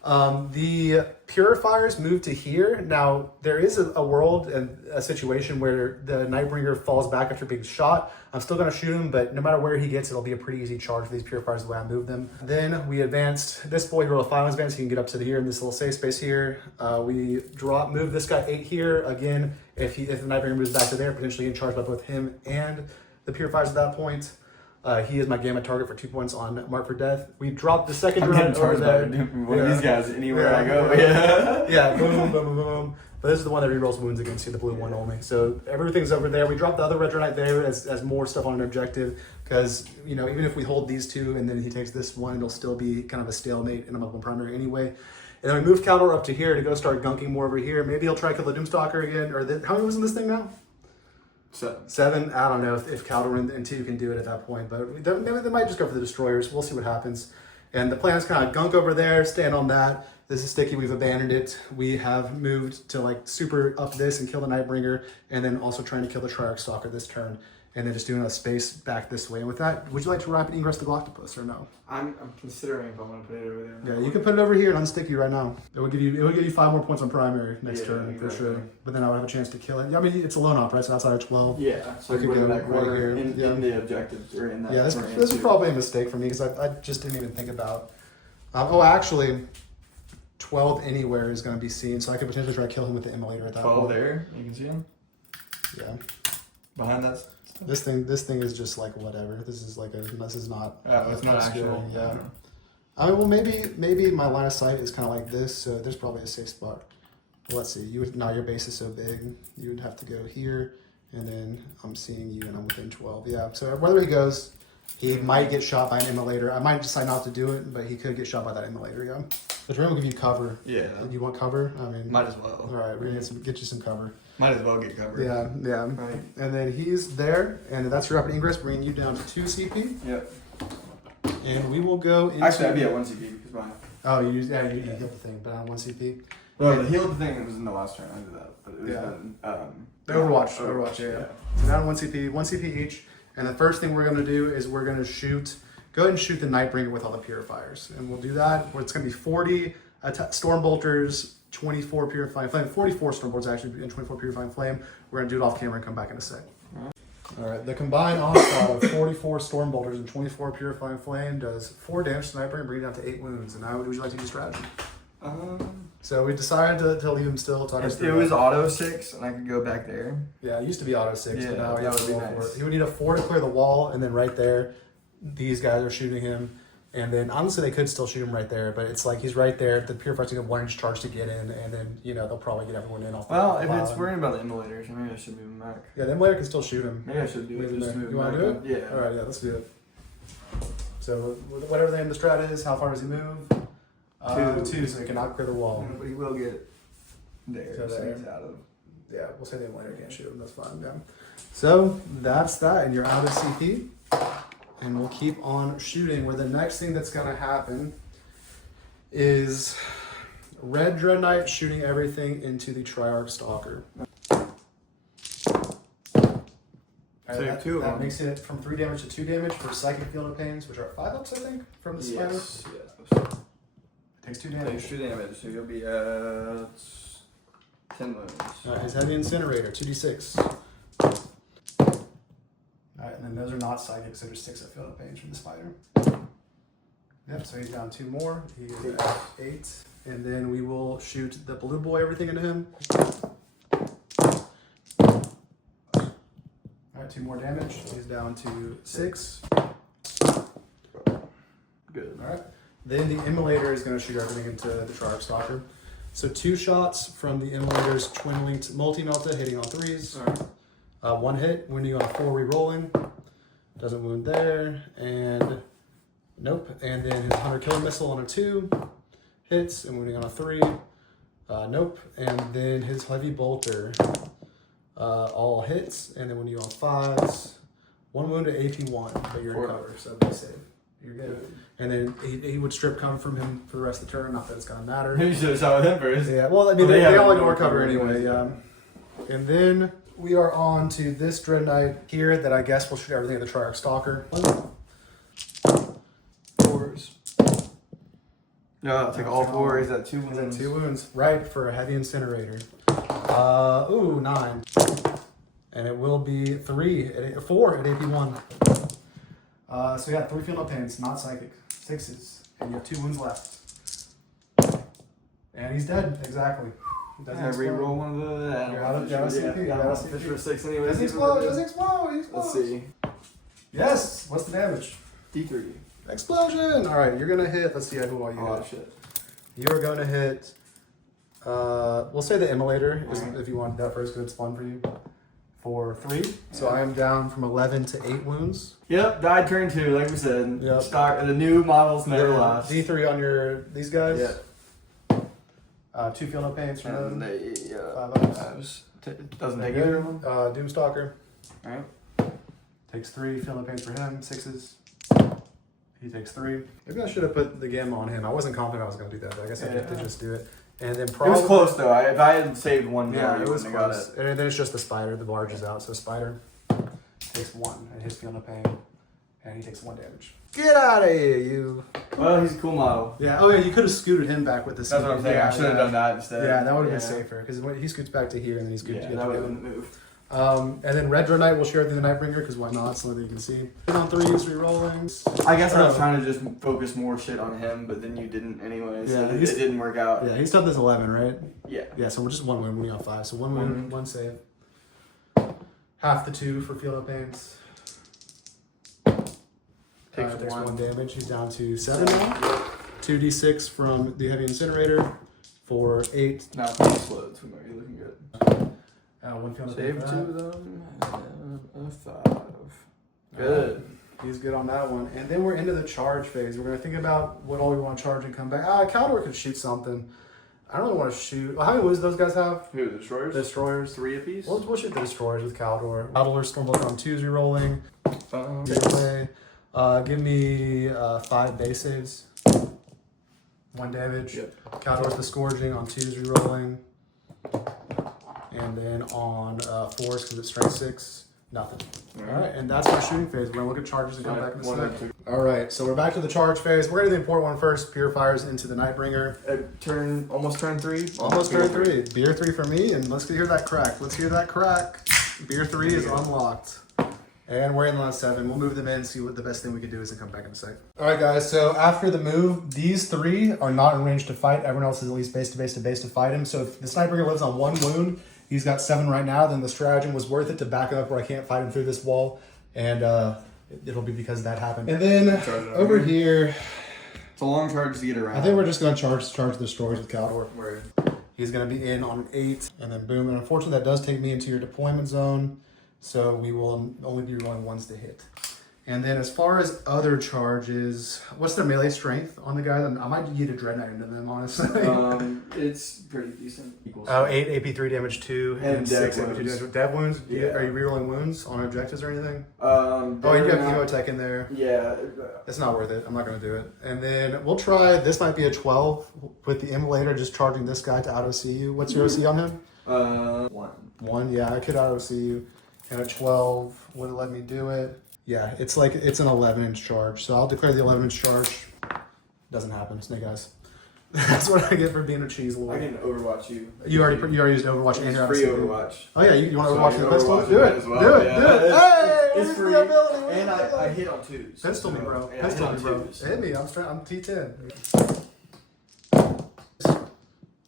The Purifiers moved to here. Now, there is a world and a situation where the Nightbringer falls back after being shot. I'm still going to shoot him, but no matter where he gets, it'll be a pretty easy charge for these Purifiers the way I move them. Then we advanced this boy, he rolled a 5 advance, he can get up to here in this little safe space here. We move this guy 8 here. Again, if the Nightbringer moves back to there, potentially in charge by both him and the Purifiers at that point. He is my Gamma Target for 2 points on Marked for Death. We dropped the second drone over there. One of these guys anywhere I go. Yeah, boom, boom, boom, boom. But this is the one that rerolls wounds against you, the blue one only. So everything's over there. We dropped the other Retro Knight there as more stuff on an objective because, you know, even if we hold these 2 and then he takes this one, it'll still be kind of a stalemate and I'm up on primary anyway. And then we moved Kaldor up to here to go start gunking more over here. Maybe he'll try to kill the Doomstalker again. Or how many was in this thing now? 7. I don't know if Kaldor and 2 can do it at that point, but maybe they might just go for the Destroyers. We'll see what happens. And the plan is kind of gunk over there, stand on that. This is sticky, we've abandoned it. We have moved to like super up this and kill the Nightbringer, and then also trying to kill the Triarch Stalker this turn. And then just doing a space back this way. And with that, would you like to Rapid Ingress the Galactopus or no? I'm considering if I want to put it over there. Yeah, you can put it over here and unstick you right now. It would give you 5 more points on primary next turn for sure. But then I would have a chance to kill it. I mean, it's a lone op, right? So outside of 12. Yeah, so I could go that corner right here. in the objectives or in that. Yeah, this was probably a mistake for me because I just didn't even think about. Actually, 12 anywhere is going to be seen, so I could potentially try to kill him with the Immolator at that 12 point. there, you can see him. Yeah. Behind that. This thing is just like whatever. This is not. It's not actual. Yeah. I mean, well, maybe my line of sight is kind of like this, so there's probably a safe spot. Let's see. Your base is so big, you would have to go here, and then I'm seeing you, and I'm within 12. Yeah. So wherever he goes, he might get shot by an Immolator. I might decide not to do it, but he could get shot by that Immolator. Yeah. The drone will give you cover. Yeah. Do you want cover? I mean, might as well. All right, we're gonna get you some cover. Might as well get covered. Yeah. Right. And then he's there, and that's your Rapid Ingress, bringing you down to 2 CP. Yep. And we will go into... Actually, I'd be at 1 CP because mine. Oh, you healed the thing, but on 1 CP. Well, the healed thing was in the last turn. I did that, but it was The Overwatch, yeah. So down 1 CP each. And the first thing we're going to do is we're going to go ahead and shoot the Nightbringer with all the purifiers. And we'll do that where it's going to be 40 Stormbolters, 24 Purifying Flame, 44 Stormbolters actually, and 24 Purifying Flame. We're going to do it off camera and come back in a sec. All right, the combined onslaught of 44 Stormbolters and 24 Purifying Flame does 4 damage to Nightbringer and brings it down to 8 wounds. And now, would you like to use strategy? So we decided to leave him still. If it was auto 6 and I could go back there. Yeah, it used to be auto 6, but now that would be nice. He would need a 4 to clear the wall, and then right there, these guys are shooting him. And then honestly, they could still shoot him right there, but it's like he's right there. The Purifier's gonna have 1 inch charge to get in, and then they'll probably get everyone in off. Well, if it's worrying about the immolators, maybe I should move him back. Yeah, the immolator can still shoot him. Maybe I should do it. Just move you him want to back. do it? Yeah. All right, yeah, let's do it. So whatever the name of the strat is, how far does he move? 2, so he cannot clear the wall. But he will get there. So So there. he's out of. Yeah, we'll say the immolator can't shoot him. That's fine. Yeah. So that's that, and you're out of CP. And we'll keep on shooting, where the next thing that's going to happen is Red Dread Knight shooting everything into the Triarch Stalker. That makes it from 3 damage to 2 damage for Psychic Field of Pains, which are 5 ups, I think, from the spider. Yes. Takes 2 damage. Takes 2 damage, so you'll be at 10 wounds. His Heavy Incinerator, 2d6. Alright, and then those are not psychic, so just 6 up Field of Pains from the spider. Yep, so he's down 2 more. He is at 8. And then we will shoot the blue boy, everything into him. Alright, 2 more damage. He's down to 6. Good. Alright. Then the Immolator is going to shoot everything into the Triarch Stalker. So 2 shots from the Immolator's Twin Linked Multi-Melta, hitting on 3s. Alright. 1 hit, wounding on a 4, re-rolling. Doesn't wound there. And nope. And then his Hunter Killer Missile on a 2 hits, and wounding on a 3. Nope. And then his Heavy Bolter all hits, and then wounding on 5s. 1 wound at AP 1, but you're in cover, so be safe. You're good. And then he would strip come from him for the rest of the turn. Not that it's gonna matter. Maybe you should have shot with him first. Yeah. Well, I mean, they all ignore cover anyway. And then we are on to this Dread Knight here that I guess will shoot everything at the Triarch Stalker. 4s. No, I'll take all 4. He's at 2 wounds. He's at 2 wounds. Right, for a Heavy Incinerator. 9. And it will be 4 at AP1. So you got 3 Field of Pains, not psychic. 6s. And you have 2 wounds left. And he's dead, exactly. Yeah, re-roll one of the. You're out of CP. Yeah, fish for 6 anyway. Does he explode? Does he explode? Let's see. Yes. What's the damage? D3. Explosion. All right, you're gonna hit. Let's see who all you hit. Oh shit. You are going to hit. We'll say the Immolator if you want that first, because it's fun for you. For 3. So I am down from 11 to 8 wounds. Yep, died turn 2, like we said. Yep. The new models never last. D3 on these guys. Yeah. 2 Field of Pains from them. And they, 5 ups. doesn't take either of them. Doomstalker. Alright. Takes 3 Field of Pains for him. 6s. He takes 3. Maybe I should have put the gamma on him. I wasn't confident I was going to do that, but I guess I did just do it. And then It was close though. If I had saved 1 more, yeah, you it was wouldn't have got close. it. And then it's just the spider. The barge is out, so spider takes 1 and his Field of Pain, and he takes 1 damage. Get out of here, you! Well, he's a cool model. Yeah. Oh yeah, you could have scooted him back with this. That's what I'm saying. I should have done that instead. Yeah, that would have been safer because when he scoots back to here and then he scoots. Yeah, that would have been the move. And then Red Dread Knight will share the Nightbringer because why not? So that you can see. On 3s, re-rolling. I guess I was trying to just focus more shit on him, but then you didn't anyway. So Yeah, it didn't work out. Yeah, he's done this 11, right? Yeah. Yeah, so we're just 1 win, winning on 5. So 1 win, 1 save. Half the 2 for Field of Pains. Takes 1 damage. He's down to 7 now. 2d6 from the Heavy Incinerator for 8. Now he explodes. We might be looking good. 1 Field of Save Pains. 2 of them. And a 5. Good. He's good on that one. And then we're into the charge phase. We're going to think about what all we want to charge and come back. Kaldor could shoot something. I don't really want to shoot. Well, how many wounds do those guys have? Who, the Destroyers? The Destroyers. 3 apiece? We'll shoot the Destroyers with Kaldor. Kaldor, Stormbolter on 2s, re-rolling. Give me 5 base saves. 1 damage. Yep. Kaldor's the Scourging on 2s, re-rolling. And then on 4s, because it's strength 6, nothing. All right, and that's our shooting phase. We're gonna look at charges and come back in a second. All right, so we're back to the charge phase. We're gonna do the important one first. Purifiers into the Nightbringer. Almost turn 3. Almost turn 3. Beer 3 for me, and let's hear that crack. Let's hear that crack. Beer 3 is unlocked. And we're in the last 7. We'll move them in, see what the best thing we can do is and come back in a sec. All right, guys, so after the move, these 3 are not in range to fight. Everyone else is at least base to base to base to fight him. So if the Nightbringer lives on 1 wound, he's got 7 right now, then the stratagem was worth it to back him up where I can't fight him through this wall. And it'll be because that happened. And then over here, it's a long charge to get around. I think we're just going to charge the destroyers with Kaldor. He's going to be in on 8, and then boom. And unfortunately, that does take me into your deployment zone. So we will only be rolling 1s to hit. And then as far as other charges, what's the melee strength on the guy? I might get a Dread Knight into them, honestly. It's pretty decent. Oh, 8 AP3 damage 2 and 6 AP2 wounds. damage. Dev wounds? Yeah. Are you rerolling wounds on objectives or anything? Oh, you have Imotekh in there. Yeah. It's not worth it. I'm not going to do it. And then we'll try, this might be a 12 with the Immolator, just charging this guy to auto-see you. What's your OC on him? 1. 1, yeah, I could auto-see you. And a 12 would let me do it. Yeah, it's an 11-inch charge. So I'll declare the 11-inch charge. Doesn't happen, Snake Eyes. That's what I get for being a cheese lord. I can Overwatch you. You already used Overwatch and It's your free OC. Overwatch. Oh yeah, you want to So Overwatch I the can pistol? Overwatch Do it, as well. do it, Yeah. do it. Hey, It's where's free. the ability? And I hit on 2s. Pistol me, bro. Yeah, Pistol I me, hit bro. on 2s. Hit me. I'm T10.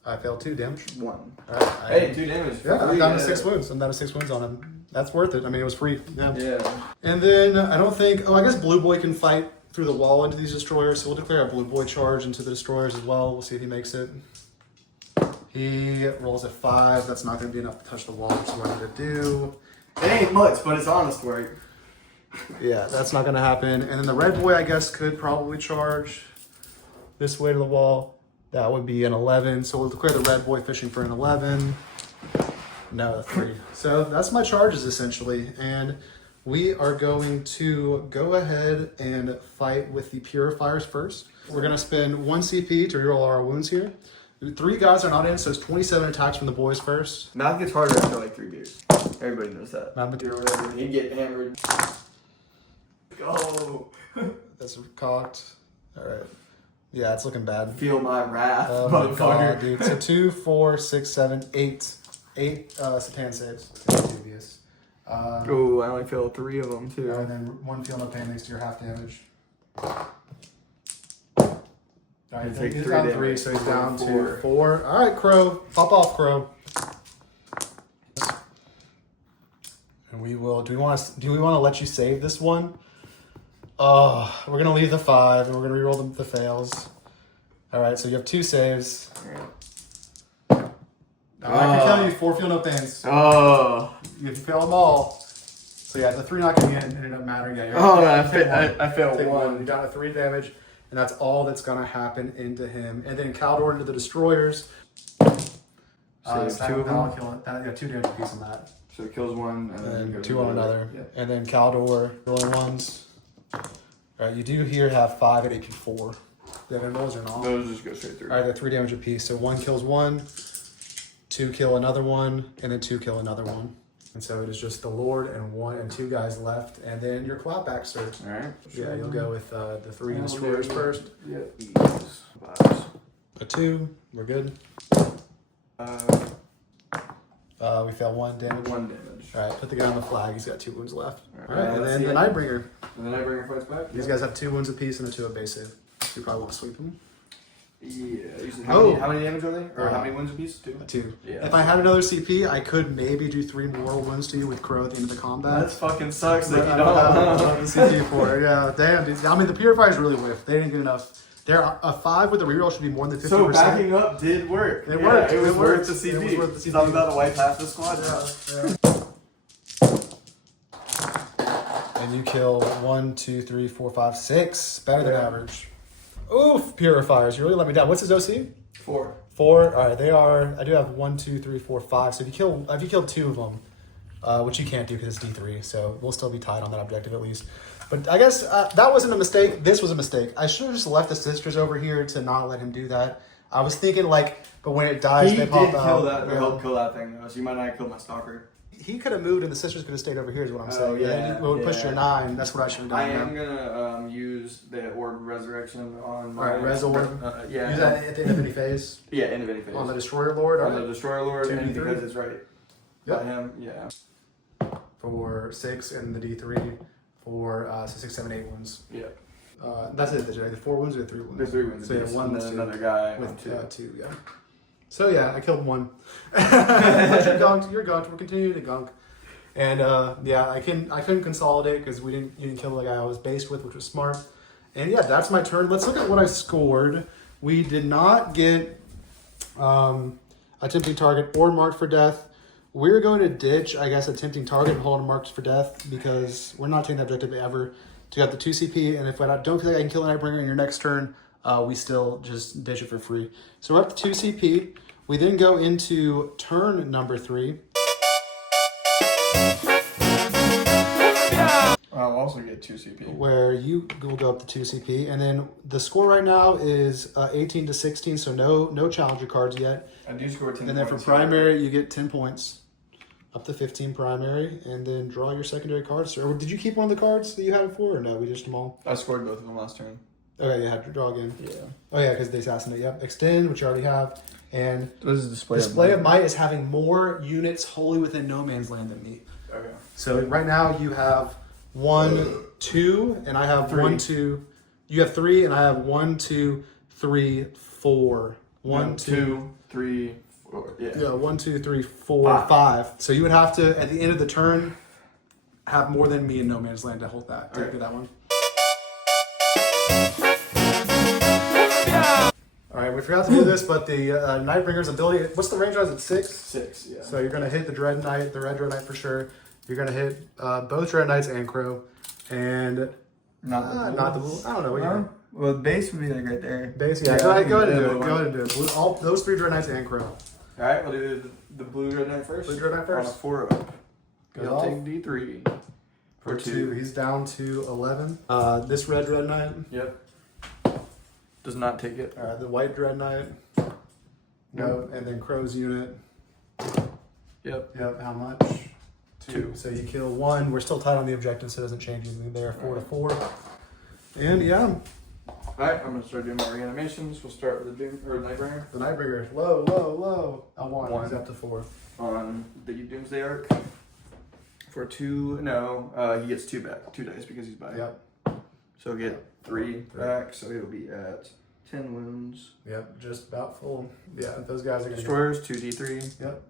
I failed 2 damage. 1. All right, Hey, 2 damage. Yeah, I'm down to 6 wounds. I'm down to 6 wounds on him. That's worth it. I mean, it was free. Yeah. Yeah. And then I don't think. Oh, I guess Blue Boy can fight through the wall into these destroyers. So we'll declare a Blue Boy charge into the destroyers as well. We'll see if he makes it. He rolls a 5. That's not going to be enough to touch the wall, which is what I'm going to do. It ain't much, but it's honest work. Yeah, that's not going to happen. And then the Red Boy, I guess, could probably charge this way to the wall. That would be an 11. So we'll declare the Red Boy fishing for an 11. No, 3. So that's my charges essentially. And we are going to go ahead and fight with the Purifiers first. We're going to spend 1 CP to reroll our wounds here. 3 guys are not in, so it's 27 attacks from the boys first. Math gets harder after like 3 beers. Everybody knows that. He'd get hammered. Go. That's cocked. All right. Yeah, it's looking bad. Feel my wrath, Oh my god, motherfucker. dude. So 2, 4, 6, 7, 8. 8 Satan saves. It's dubious. Oh, I only failed 3 of them too. And then 1 feel no pain thanks to your half damage. Alright, Take he's 3 down damage. 3, so he's down to 4. 4. Alright, Crow. Pop off, Crow. And we will. Do we want to let you save this one? Oh, we're gonna leave the 5 and we're gonna reroll the fails. Alright, so you have 2 saves. I can tell you 4 feel no pains. Oh. If you fail them all. So yeah, the 3 not getting in ended up mattering. Yeah, Oh, I failed Take 1. You're down to 3 damage, and that's all that's gonna happen into him. And then Kaldor into the destroyers. So 2 of them. Kill it. Yeah, 2 damage apiece on that. So it kills 1 and And then then goes 2 on the other. another. Yeah. And then Kaldor rolling 1s. Alright, you do here have 5 at AP4. Do you have any rolls or not? Those just go straight through. Alright, they're 3 damage apiece. So 1 kills 1, 2 kill another one, and then 2 kill another one. And so it is just the Lord and 2 guys left, and then your clapback, sir. Alright. Yeah, you'll go with the 3 destroyers first. Yeah. A 2, we're good. We fail 1 damage. 1 damage. Alright, put the guy on the flag. He's got 2 wounds left. Alright, Alright, and let's then see the it. Nightbringer. And then I bring your fights back. These guys have 2 wounds apiece and a 2 of base save. You probably want to sweep them. Yeah. Oh. How many damage are they? Or how many wounds apiece? 2. A 2. Yeah. If I had another CP, I could maybe do 3 mortal wounds to you with Crow at the end of the combat. That fucking sucks But that you I don't have don't. the CP for it. Yeah, damn, dude. I mean, the Purifiers really whiffed. They didn't get enough. A 5 with the reroll should be more than 50%. So backing up did work. It worked. It was It worth worked. the CP. It was worth the Because I'm CP. about to wipe half the squad now. And you kill 1, 2, 3, 4, 5, 6. Better than average. Oof, Purifiers. You really let me down. What's his OC? 4. 4. All right, they are. I do have 1, 2, 3, 4, 5. So if you kill 2 of them, which you can't do because it's D3, so we'll still be tied on that objective at least. But I guess that wasn't a mistake. This was a mistake. I should have just left the sisters over here to not let him do that. I was thinking like, but when it dies, He they did pop kill out. that, or help kill that thing though, so you might not have killed my stalker. He could have moved and the sisters could have stayed over here is what I'm saying. yeah, It would push your 9. That's what I should have done. I am gonna use the orb resurrection on my... Alright, res orb. Yeah. Use that at the end of any phase. Yeah, end of any phase. On the Destroyer Lord. On the Destroyer Lord, and 2d3? because it's right Yep. by him, yeah. For 6 and the D3 for 6, 7, 8 wounds. Yeah. That's it. The 4 wounds or 3 wounds? There's 3 wounds. So you have 1 and then another guy with with 2. 2, yeah. So yeah, I killed 1. But you're gunked. You're gunked. We're continuing to gunk. And yeah, I couldn't consolidate because you didn't kill the guy I was based with, which was smart. And yeah, that's my turn. Let's look at what I scored. We did not get attempting target or marked for death. We're going to ditch, I guess, attempting target and hold on marked for death because we're not taking that objective ever. So you got the 2 CP, and if I don't feel like I can kill the Nightbringer in your next turn, we still just ditch it for free. So we're up to 2 CP. We then go into turn number 3. I'll also get 2 CP. Where you will go up to 2 CP. And then the score right now is 18 to 16, so no challenger cards yet. I do score 10 And then for points primary, you get 10 points. Up to 15 primary. And then draw your secondary cards. Or did you keep one of the cards that you had before, or no? We just them all? I scored both of them last turn. Okay, you had to draw again. Yeah. Oh yeah, because they assassinate. Yep. Extend, which you already have. And This is Display of Might is having more units wholly within no man's land than me. Okay. So right now you have 1, 2, and I have 3. 1, 2. You have 3, and I have 1, 2, 3, 4. 1, 2, 3, 4. Yeah. Yeah, 1, 2, 3, 4, 5. So you would have to, at the end of the turn, have more than me in no man's land to hold that. To Okay. get that one. All right, we forgot to do this, but the Nightbringer's ability. What's the range on it? It's 6. 6. Yeah. So you're gonna hit the Dread Knight, the Red Dread Knight for sure. You're gonna hit both Dread Knights and Crow, and not the blue. I don't know what you're. Well, the base would be like right there. Base, yeah. Go ahead and do it. Go ahead and do it. Blue, all those 3 Dread Knights and Crow. All right, we'll do the blue Dread Knight first. Blue Dread Knight first. On a 4 up. Goes He'll off. take D3 For 2. He's down to 11. This Red Dread Knight. Yep. Does not take it. The White Dread Knight. No, and then Crow's unit. Yep. Yep. How much? 2. So you kill 1. We're still tied on the objective, so it doesn't change anything there. 4 to 4. And yeah, Alright, I'm gonna start doing my reanimations. We'll start with the Nightbringer the Nightbringer. Low, low, low. L1. 1. He's up to 4. on the Doomsday Arc. For 2, no, he gets 2 back, 2 dice because he's by. Yep. So he'll get 3 back, so he'll be at 10 wounds. Yep. Just about full. Yeah. Those guys are gonna. Destroyers, 2d3. Yep.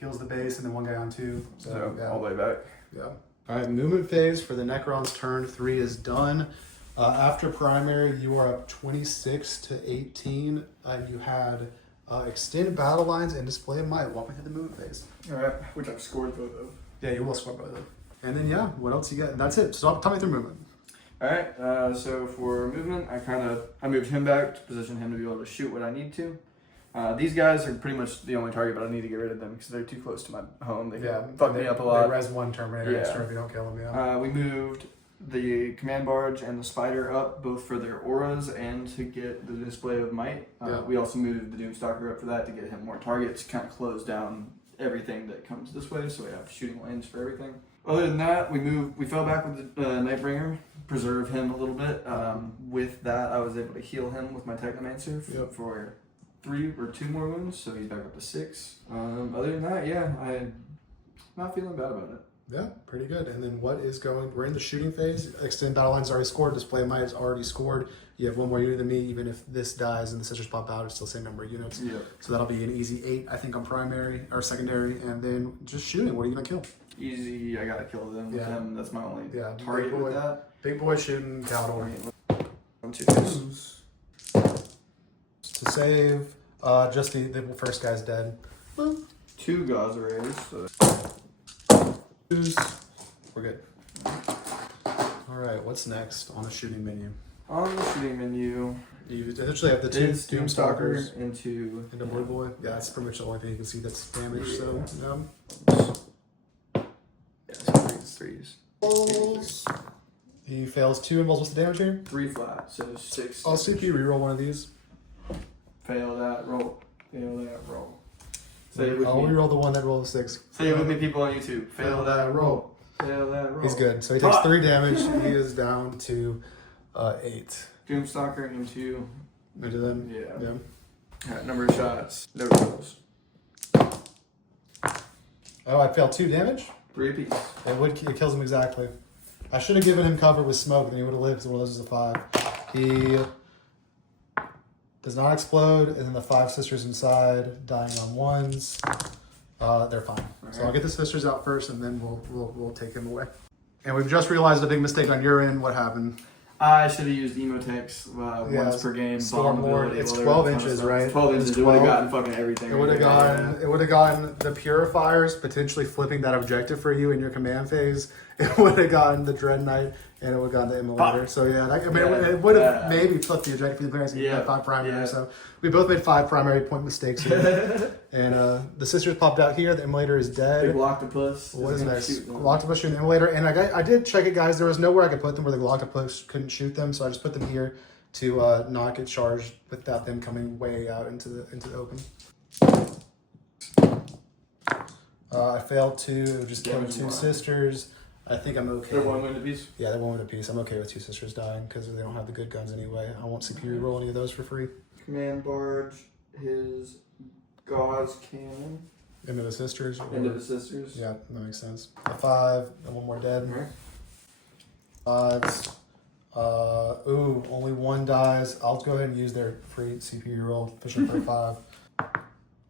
Heals the base, and then 1 guy on 2. So yeah. all the way back. Yeah. All right, movement phase for the Necrons turn 3 is done. After primary, you are up 26 to 18, and you had extend battle lines and display of might. Walk me through the movement phase. Alright, which I've scored both of. Yeah, you will score both of them. And then yeah, what else you got? That's it. So tell me through movement. Alright, so for movement, I moved him back to position him to be able to shoot what I need to. These guys are pretty much the only target, but I need to get rid of them because they're too close to my home. They fuck me up a lot. They res 1 Terminator Yeah. extra if you don't kill them. Yeah. We moved the command barge and the spider up both for their auras and to get the display of might. Yeah. We also moved the Doomstalker up for that to get him more targets, kind of close down everything that comes this way, so we have shooting lanes for everything. Other than that, we fell back with the Nightbringer, preserve him a little bit. With that, I was able to heal him with my Technomancer for 3 or 2 more wounds, so he's back up to 6. Other than that, yeah, I'm not feeling bad about it. Yeah, pretty good. And then what is going? We're in the shooting phase. Extend battle line's already scored. Display of might is already scored. You have 1 more unit than me. Even if this dies and the sisters pop out, it's still the same number of units. Yeah. So that'll be an easy 8, I think, on primary or secondary. And then just shooting. What are you gonna kill? Easy, I gotta kill them with him. That's my only target big boy, with that. Big boy shooting Kaldor. 1, 2, 2. To save, just the first guy's dead. 2 Gauze Rays. So. We're good. All right, what's next on the shooting menu? On the shooting menu, You essentially have the 2 Doomstalkers into Blue Boy. Yeah, that's pretty much the only thing you can see that's damaged. So, threes. He fails 2 involves. What's the damage here? 3 flat, so 6. I'll see if you reroll one of these. Fail that roll. Fail that roll. Say it with me. We rolled the one that rolled a 6. Say it with me, people on YouTube. Fail that roll. Fail that roll. He's good. So he takes 3 damage. He is down to 8. Doomstalker into. Into them? Yeah. Alright, number of shots. No rolls. Oh, I failed 2 damage? 3 apiece. It kills him exactly. I should have given him cover with smoke, then he would have lived because one of those is a 5. He does not explode, and then the 5 sisters inside, dying on 1s. They're fine. So I'll get the sisters out first, and then we'll take him away. And we've just realized a big mistake on your end. What happened? I should have used Imotek's once per game. Stormlord. It's 12 inches, right? 12 inches. It would have gotten fucking everything. It would have gotten. It would have gotten the purifiers, potentially flipping that objective for you in your command phase. It would have gotten the Dread Knight, and it would have gotten the Immolator. So yeah, it would have maybe flipped the objective for the variance. Yeah, 5 primary. So we both made 5 primary point mistakes here. And the sisters popped out here. The Immolator is dead. Big Lochtopus. What is next? Lochtopus shooting the Immolator, and I did check it, guys. There was nowhere I could put them where the Lochtopus couldn't shoot them, so I just put them here to not get charged without them coming way out into the open. I failed 2. Just killed 2 sisters. I think I'm okay. They're 1 wound apiece? Yeah, they're 1 wound apiece. I'm okay with 2 sisters dying because they don't have the good guns anyway. I won't CPU roll any of those for free. Command barge, his gauze cannon. Into the sisters? Into the sisters? Yeah, that makes sense. A 5, and 1 more dead. Fives. Only 1 dies. I'll go ahead and use their free CPU roll. Fishing for a 5.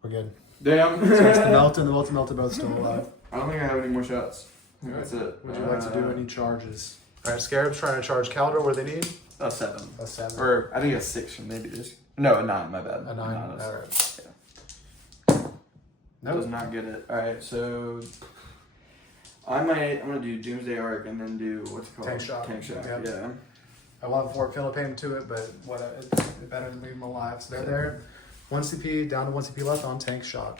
We're good. Damn. So it's the Melton. The Melton are both still alive. I don't think I have any more shots. That's it. Would you like to do any charges? Alright, Scarab's trying to charge Kaldor. What do they need? A 7. A 7. Or I think a 6, maybe just. No, a 9, my bad. A 9. Alright. Yeah. Nope. Does not get it. Alright, so I'm gonna do Doomsday Arc and then do what's it called? Tank Shock. Yep. Yeah. I want 4 Philippine to it, but it's better than leave them alive. So they're there. 1 CP, down to 1 CP left on Tank Shock.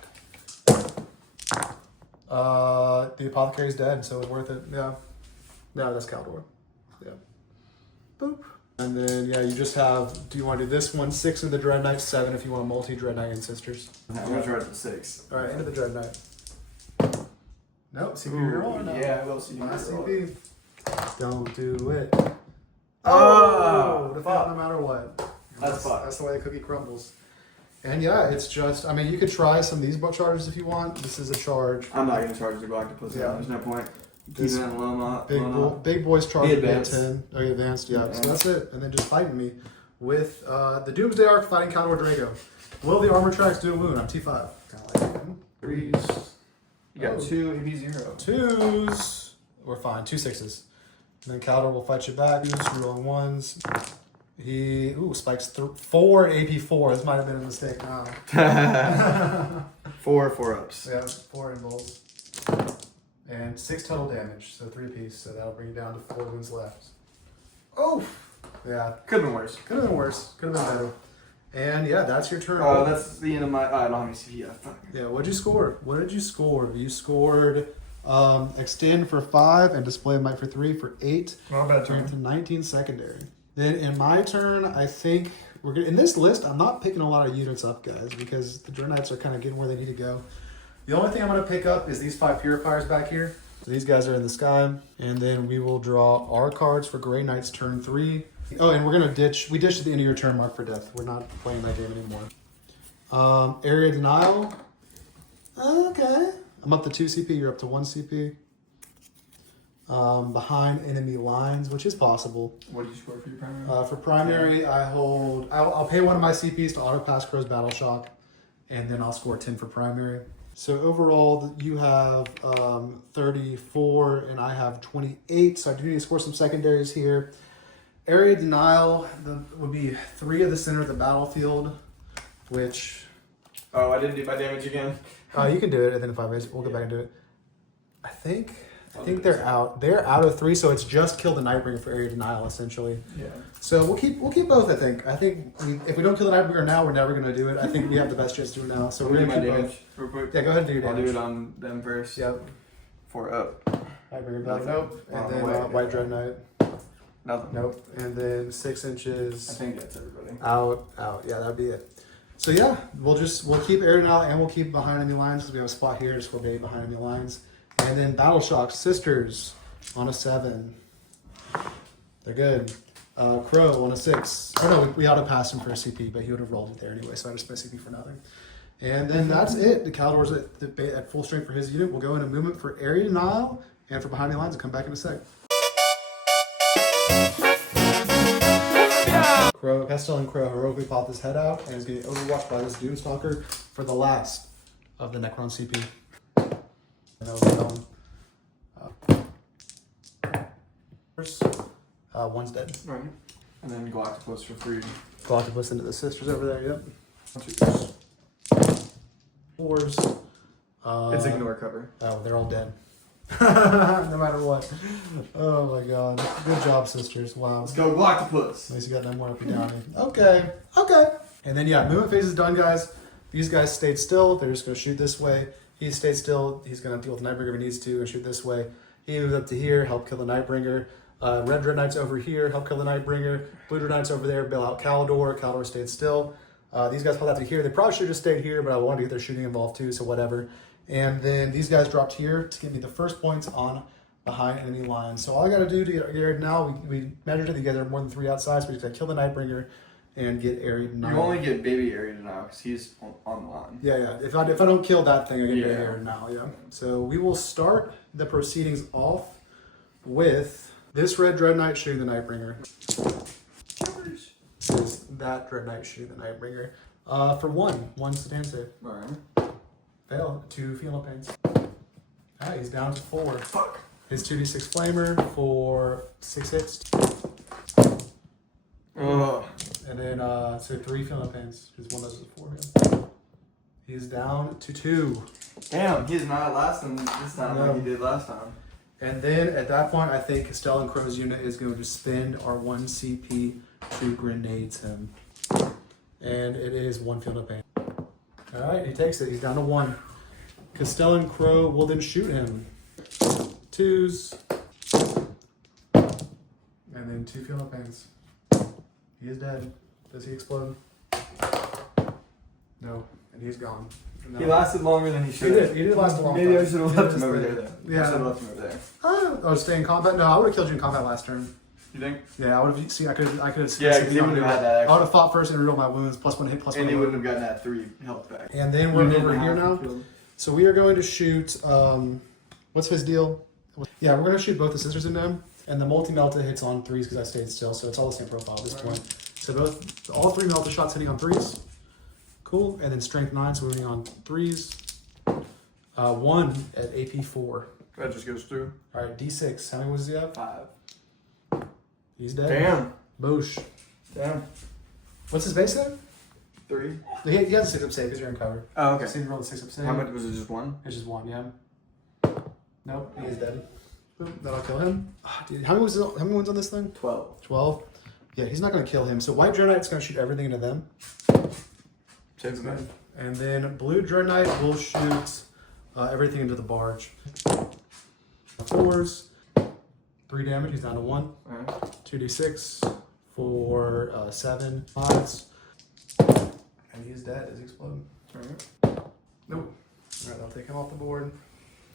The Apothecary's dead, so it's worth it. Yeah. No, that's Kaldor. Yeah. Boop. And then, yeah, you just have, do you want to do this one? 6 in the Dread Knight, 7 if you want a multi-Dread Knight and Sisters. I'm going to try the 6. Alright, into the Dread Knight. Nope, CP reroll or no? Yeah, I will CP reroll. CP. Don't do it. Oh! Fuck. No matter what. That's the way the cookie crumbles. And yeah, it's just, I mean, you could try some of these charges if you want. This is a charge. I'm not going to charge the Galactopus. Yeah. There's no point. Keeping it low. Big boys charge at 10. Oh, advanced, yeah. Yeah. So that's it. And then just fighting me with the Doomsday Arc fighting Kaldor Draigo. Will the armor tracks do a wound? I'm T5. Kind of like it. 3s. You got 2 AB0. 2s. We're fine. 2 6s. And then Kaldor will fight you back. Rolling 1s. He spikes 4 AP4. This might have been a mistake. No. 4 ups. Yeah, 4 involves. And 6 total damage, so 3 apiece. So that'll bring you down to 4 wounds left. Oh, yeah. Could have been worse. Could have been worse. Could have been better. And yeah, that's your turn. Oh, that's the end of my. I don't have any CP. Yeah, fuck. Yeah, what'd you score? What did you score? You scored extend for 5 and display of might for 3 for 8. Not a bad turn to 19 secondary. Then in my turn, I think we're good. In this list, I'm not picking a lot of units up, guys, because the Dread Knights are kind of getting where they need to go. The only thing I'm going to pick up is these 5 Purifiers back here. So these guys are in the sky. And then we will draw our cards for Grey Knights turn 3. Oh, and we're going to ditch. We ditched at the end of your turn, Mark for Death. We're not playing that game anymore. Area Denial. Okay. I'm up to 2 CP. You're up to 1 CP. Behind enemy lines, which is possible. What did you score for your primary? For primary, I'll pay one of my CPs to auto pass Crow's Battle Shock, and then I'll score 10 for primary. So overall, you have 34, and I have 28. So I do need to score some secondaries here. Area Denial would be 3 of the center of the battlefield, which. Oh, I didn't do my damage again. You can do it, and then if we'll go back and do it. I think they're out. They're out of 3, so it's just kill the Nightbringer for Area Denial, essentially. Yeah. So we'll keep both. I think if we don't kill the Nightbringer now, we're never going to do it. I think we have the best chance to do it now. So we're do going to my keep damage both. real quick. Yeah, go ahead and do your damage. I'll do it on them first. Yep. 4 up. Nightbringer back. Nope. And then White Dread Knight. Nothing. Nope. And then 6 inches. I think that's everybody. Out. Yeah, that'd be it. So yeah, we'll keep airing out and we'll keep behind enemy lines because we have a spot here to score bait behind enemy lines. And then Battle Shock Sisters on a 7. They're good. Crow on a 6. Oh no, we ought to pass him for a CP, but he would have rolled it there anyway, so I just spent CP for nothing. And then that's it. The Kaldor's at full strength for his unit. We'll go into movement for area denial and for behind the lines and come back in a sec. Crow, Pestle and Crow heroically popped his head out and is getting overwatched by this Doomstalker for the last of the Necron CP. And one's dead. Right. And then Galactopus for 3. Galactopus into the sisters over there, yep. 4s. It's ignore cover. Oh, they're all dead. No matter what. Oh my god. Good job, sisters. Wow. Let's go Galactopus. At least you got that more up and down. Okay. Okay. And then yeah, movement phase is done, guys. These guys stayed still. They're just gonna shoot this way. He stayed still. He's gonna deal with Nightbringer if he needs to and shoot this way. He moved up to here, help kill the Nightbringer. Red Dread Knights over here, help kill the Nightbringer. Blue Dread Knights over there, bail out Kaldor. Kaldor stayed still. These guys pulled out to here. They probably should have just stayed here, but I wanted to get their shooting involved too, so whatever. And then these guys dropped here to give me the first points on behind enemy lines. So all I got to do to get area now, we measured it together more than 3 outside, so we just got to kill the Nightbringer and get area denial. You only get baby area now because he's on the line. Yeah, yeah. If I don't kill that thing, I get Yeah. area now, yeah. So we will start the proceedings off with this Red Dread Knight shooting the Nightbringer. Is that Dread Knight shooting the Nightbringer? For 1. 1's the dance save. Alright. Fail. 2 Field of Pains. Alright, he's down to 4. Fuck. His 2d6 Flamer for 6 hits. Ugh. And then, so 3 Field of Pains. Because 1 does it for him. He's down to 2. Damn, he's not lasting this time like he did last time. And then at that point, I think Castell and Crow's unit is going to spend our 1 CP to grenades him. And it is 1 Field of Pain. Alright, he takes it. He's down to 1. Castell and Crow will then shoot him. 2s. And then 2 Field of Pains. He is dead. Does he explode? No. And he's gone. No. He lasted longer than he should. He did last a long Maybe time. I should have left him over there then. Yeah. I should have left him over there. Oh, stay in combat? No, I would have killed you in combat last turn. You think? Yeah, I would have seen. I could have. Yeah, because he wouldn't have had that I extra. would have fought first and rerolled my wounds. +1 hit, +1. And he wouldn't have gotten that 3 health back. And then we're over here now. So we are going to shoot. What's his deal? Yeah, we're going to shoot both the sisters into him, and the multi-melta hits on 3s because I stayed still. So it's all the same profile at this point. So all 3 melta shots hitting on 3s. Cool. And then strength 9, so we're hitting on 3s. 1 at AP 4. That just goes through. All right, D6. How many was he have? 5. He's dead. Damn. Boosh. Damn. What's his base then? 3. He has a 6-up save because you're in cover. Oh, okay. So you roll the 6-up save. How much was it? Just 1? It's just 1, yeah. Nope, he is dead. Boom, that'll kill him. Dude, how many wounds on this thing? 12. 12. Yeah, he's not going to kill him. So White Dread Knight's going to shoot everything into them. Saves him. And then Blue Dread Knight will shoot everything into the barge. 4s. 3 damage, he's down to 1. Alright. 2d6 for 7 5s. And he's dead. Does he explode? Alright. Nope. Alright, I'll take him off the board.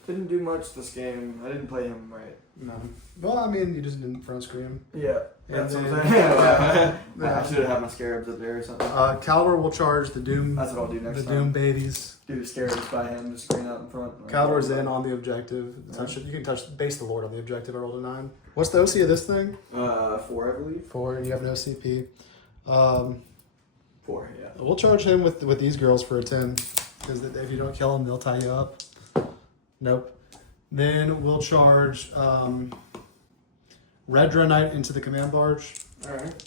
Didn't do much this game. I didn't play him right. No. Well, I mean, you just didn't front screen. Yeah. And That's what then- I'm saying. Yeah. I should have had my scarabs up there or something. Kaldor will charge the Doom. That's what I'll do next the time. Doom babies. Do the scarabs by hand, just screen out in front. Kaldor's in on the objective. Touch it. You can touch base the Lord on the objective. I rolled a 9. What's the OC of this thing? 4, I believe. 4, and you have no CP. 4, yeah. We'll charge him with these girls for a 10. Because if you don't kill them, they'll tie you up. Nope. Then we'll charge Red Dread Knight into the command barge. Alright.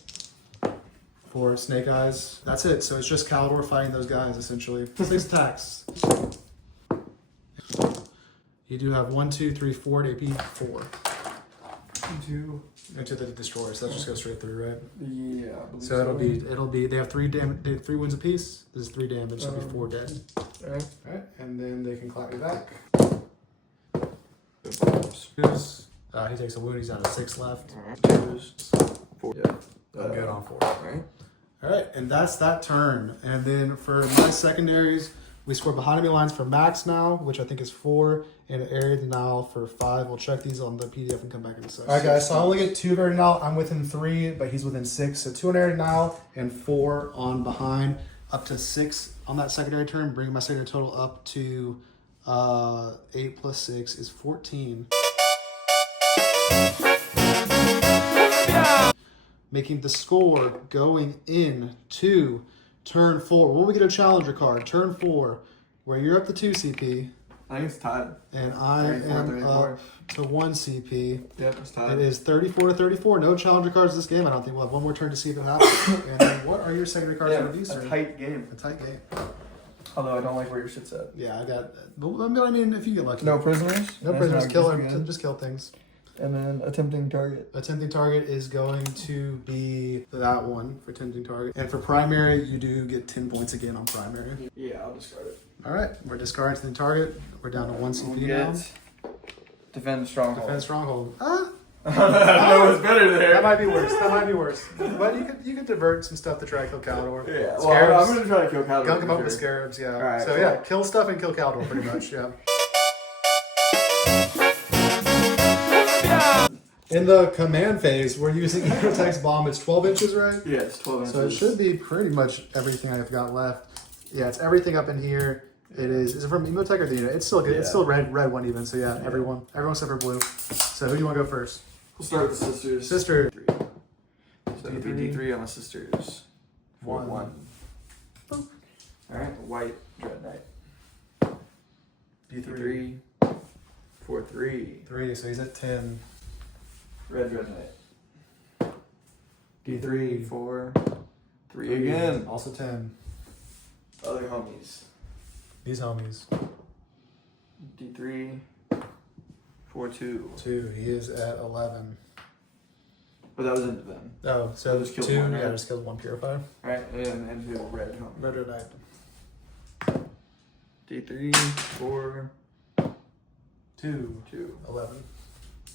For Snake Eyes. That's it. So it's just Kaldor fighting those guys, essentially. 6 attacks. You do have 1, 2, 3, 4 to AP 4. 2. Into the destroyer, so that just goes straight through, right? Yeah, I believe So it'll be they have 3 damage. They have 3 wounds apiece. This is 3 damage, so it'll be 4 dead. Alright. Alright, and then they can clap you back. He takes a wound, he's down to 6 left. Alright. 4. Yeah. I'm good on 4. Alright. All right, and that's that turn. And then for my secondaries, we score behind enemy lines for max now, which I think is 4, and area denial for 5. We'll check these on the PDF and come back in a second. All right, guys, so I only get 2 of area denial. I'm within 3, but he's within 6. So 2 on area denial and 4 on behind, up to 6 on that secondary turn, bringing my secondary total up to 8 plus 6 is 14. Making the score going into turn 4. Will we get a challenger card? Turn 4, where you're up to 2 CP. I think it's tied. And I 34, am 34. up to 1 CP. Yep, it's tied. It is 34 to 34. No challenger cards this game. I don't think we'll have one more turn to see if it happens. And then what are your secondary cards for these? a tight game. A tight game. Although I don't like where your shit's at. Yeah, I got. I mean, if you get lucky. No prisoners. No prisoners. Just kill things. And then attempting target. Attempting target is going to be that one for attempting target. And for primary, you do get 10 points again on primary. Yeah, I'll discard it. All right, we're discarding to the target. We're down to 1 CP now. Defend stronghold. Defend stronghold. Ah, I know it's better there. that might be worse. That might be worse. But you could divert some stuff to try to kill Kaldor. Yeah, well, Scarabs. I'm going to try to kill Kaldor. Gunk him up with the scarabs, yeah. All right, so yeah, kill stuff and kill Kaldor pretty much, yeah. In the command phase, we're using Imotekh's bomb. It's 12 inches, right? Yeah, it's 12 inches. So it should be pretty much everything I've got left. Yeah, it's everything up in here. It is. Is it from Imotekh or the unit? It's still good. Yeah. It's still red one even. So yeah, everyone except for blue. So who do you want to go first? We'll start with the sisters. Sister. So it'll be D3 on the sisters. 4-1. Alright, white Dread Knight. D3. 4-3. 3. So he's at 10. Red Dread Knight. D3. 4. 3 again. Also 10. Other homies. These homies. D3. 4-2. 2. He is at 11. But that was into them. Oh, so Just killed 2. one, right? Yeah, just killed 1 purifier. Alright, and who? Red homie. Red Knight. D3. 4. 2. 2. 11.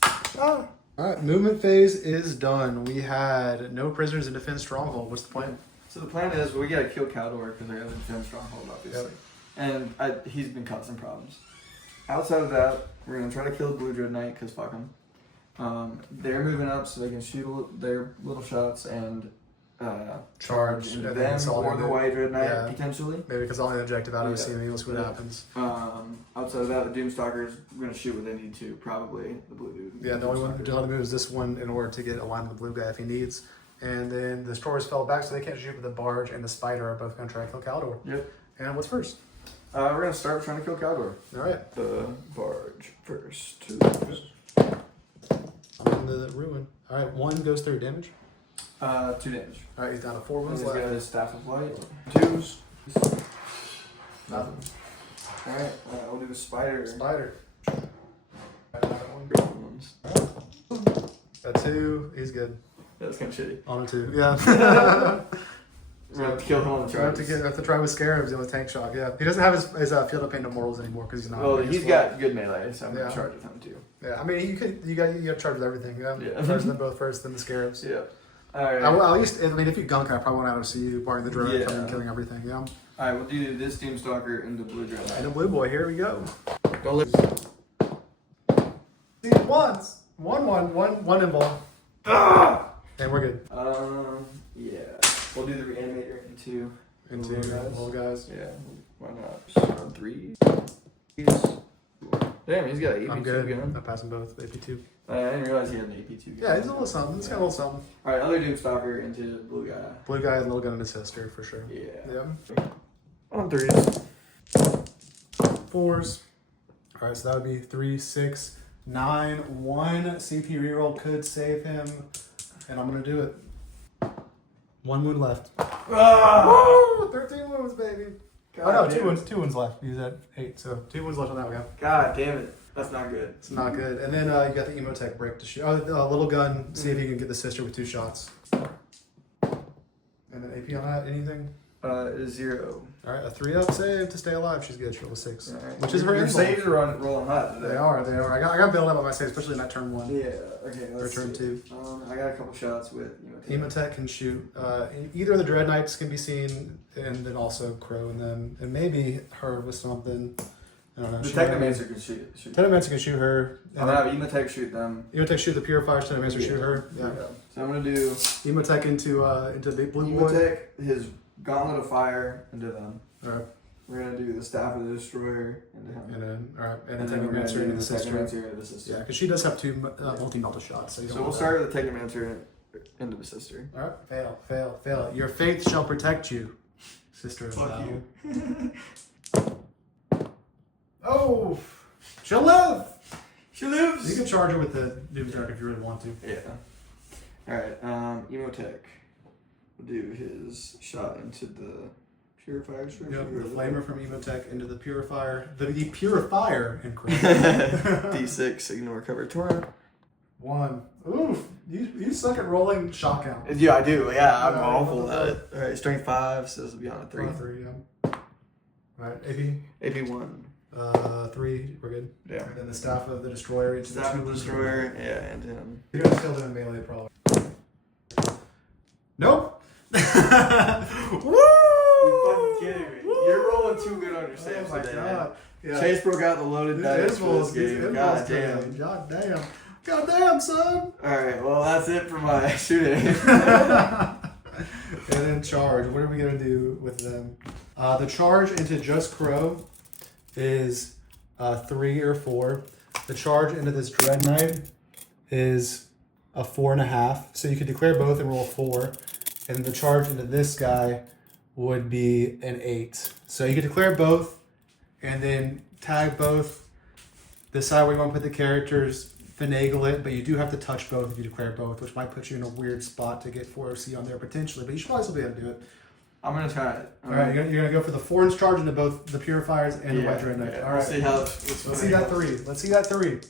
Ah. Alright, movement phase is done. We had no prisoners in defense stronghold. What's the plan? So the plan is we gotta kill Kaldor because I gotta defend stronghold, obviously. Yep. And he's been causing problems. Outside of that, we're gonna try to kill Blue Dread Knight because fuck him. They're moving up so they can shoot their little shots and charge into them or the White Dread Knight potentially. Maybe because I'll objective out of Yeah. CME, we'll see what happens. Outside of that, the Doomstalkers are gonna shoot what they need to. Probably the blue dude. Yeah, the only move is this one in order to get aligned with the blue guy if he needs. And then the destroyers fell back, so they can't shoot, but the barge and the spider are both going to try to kill Kaldor. Yep. And what's first? We're gonna start trying to kill Kaldor. All right. The barge first. I'm in the ruin. All right, 1 goes through damage. 2 damage. All right, he's down to 4 wounds He's got left. his staff of light. 2s. Nothing. Alright, we'll do the spider. Spider. Another one. Great ones. Got 2. He's good. That's kind of shitty. On a 2. Yeah. We're gonna have to kill him on the We have charge. to try with scarabs and with tank shock. Yeah. He doesn't have his field of pain no mortals anymore because he's not. Well, against he's flat. got good melee, so I'm Yeah. gonna charge with him too. Yeah, I mean, you got to charge with everything. Yeah. Yeah. Charge them both first, then the scarabs. Yeah. Alright. At least, I mean, if you gunk, I probably won't see you barring the drone Yeah. coming and killing everything. Yeah. Alright, we'll do this Doomstalker and the Blue Dread And Knight. the blue boy, here we go. Don't let See it once. One involved. And we're good. yeah. We'll do the reanimator into Into little guys. little guys. Yeah, why not? On 3. Damn, he's got an AP2 I'm good. gun. I'm passing both. AP2. I didn't realize he had an AP2 gun. Yeah, he's a little something. He's got a little something. Alright, other Doomstalker into blue guy. Blue guy and little gun in his sister for sure. Yeah. Yeah. On 3s. 4s. All right, so that would be 3, 6, 9. 1 CP reroll could save him, and I'm gonna do it. 1 wound left. Woo! 13 wounds, baby. God, Oh no, damn. 2 wounds left. He's at 8, so 2 wounds left on that guy. God damn it. That's not good. It's not good. And then you got the Imotekh break to shoot. Oh, the little gun. See if you can get the sister with 2 shots. And then AP on that. Anything? Is 0. All right, a 3-up save to stay alive. She's good. She rolled a 6, Right. which is her Your end saves goal. are rolling hot today. They are. I got built up on my saves, especially in that turn 1 Yeah, okay, or let's turn see. 2. I got a couple shots with Imotekh can shoot. Either of the Dread Knights can be seen, and then also Crow in them, and maybe her with something. I don't know. The She might- Technomancer can shoot. Technomancer can shoot her. I'm gonna have Imotekh shoot them. Imotekh shoot the Purifier, Technomancer shoot her. Yeah. So I'm gonna do Imotekh into Big Blue Boy. Imotekh, his Gauntlet of Fire into them. Alright. We're gonna do the Staff of the Destroyer into him. And then, alright. And And then then we're gonna Technomancer do into the the sister. Technomancer into the sister. Yeah, because she does have 2 multi-melta shots. So, you don't So we'll want start with the Technomancer into the sister. that. Alright. Fail. Your faith shall protect you, sister of Fuck battle. you. Oh! She'll live! She lives! You can charge her with the Doomsdark if you really want to. Yeah. Alright, Imotekh will do his shot into the Purifier structure. Yep, the flamer from Imotekh into the Purifier. The Purifier and D6, ignore cover torrent. 1. Oof! You suck at rolling shot count. Yeah, I do. Yeah, I'm Yeah, awful yeah. at it. Alright, strength 5, so this will be on a 3. 3, yeah. Alright, AP. AP 1. 3, we're good. Yeah. And then the Staff of the Destroyer into Staff the of the Destroyer, yeah, and him. You're gonna still doing melee, probably. Nope! Woo! You fucking kidding me. You're rolling too good on your saves Oh my today, god. man. Yeah. Chase broke out the loaded dice for this game. God damn. God damn. God damn, son! Alright, well that's it for my shooting. And then charge. What are we gonna do with them? The charge into just Crow is 3 or 4. The charge into this Dread Knight is a 4.5. So you could declare both and roll 4. And the charge into this guy would be an 8. So you could declare both and then tag both. Decide where you want to put the characters, finagle it, but you do have to touch both if you declare both, which might put you in a weird spot to get 4OC on there potentially, but you should probably still be able to do it. I'm gonna try it. Alright, you're gonna go for the 4-inch charge into both the Purifiers and the White Dread Knight. Yeah. Alright. Let's see how Let's see that 3. Let's see that 3.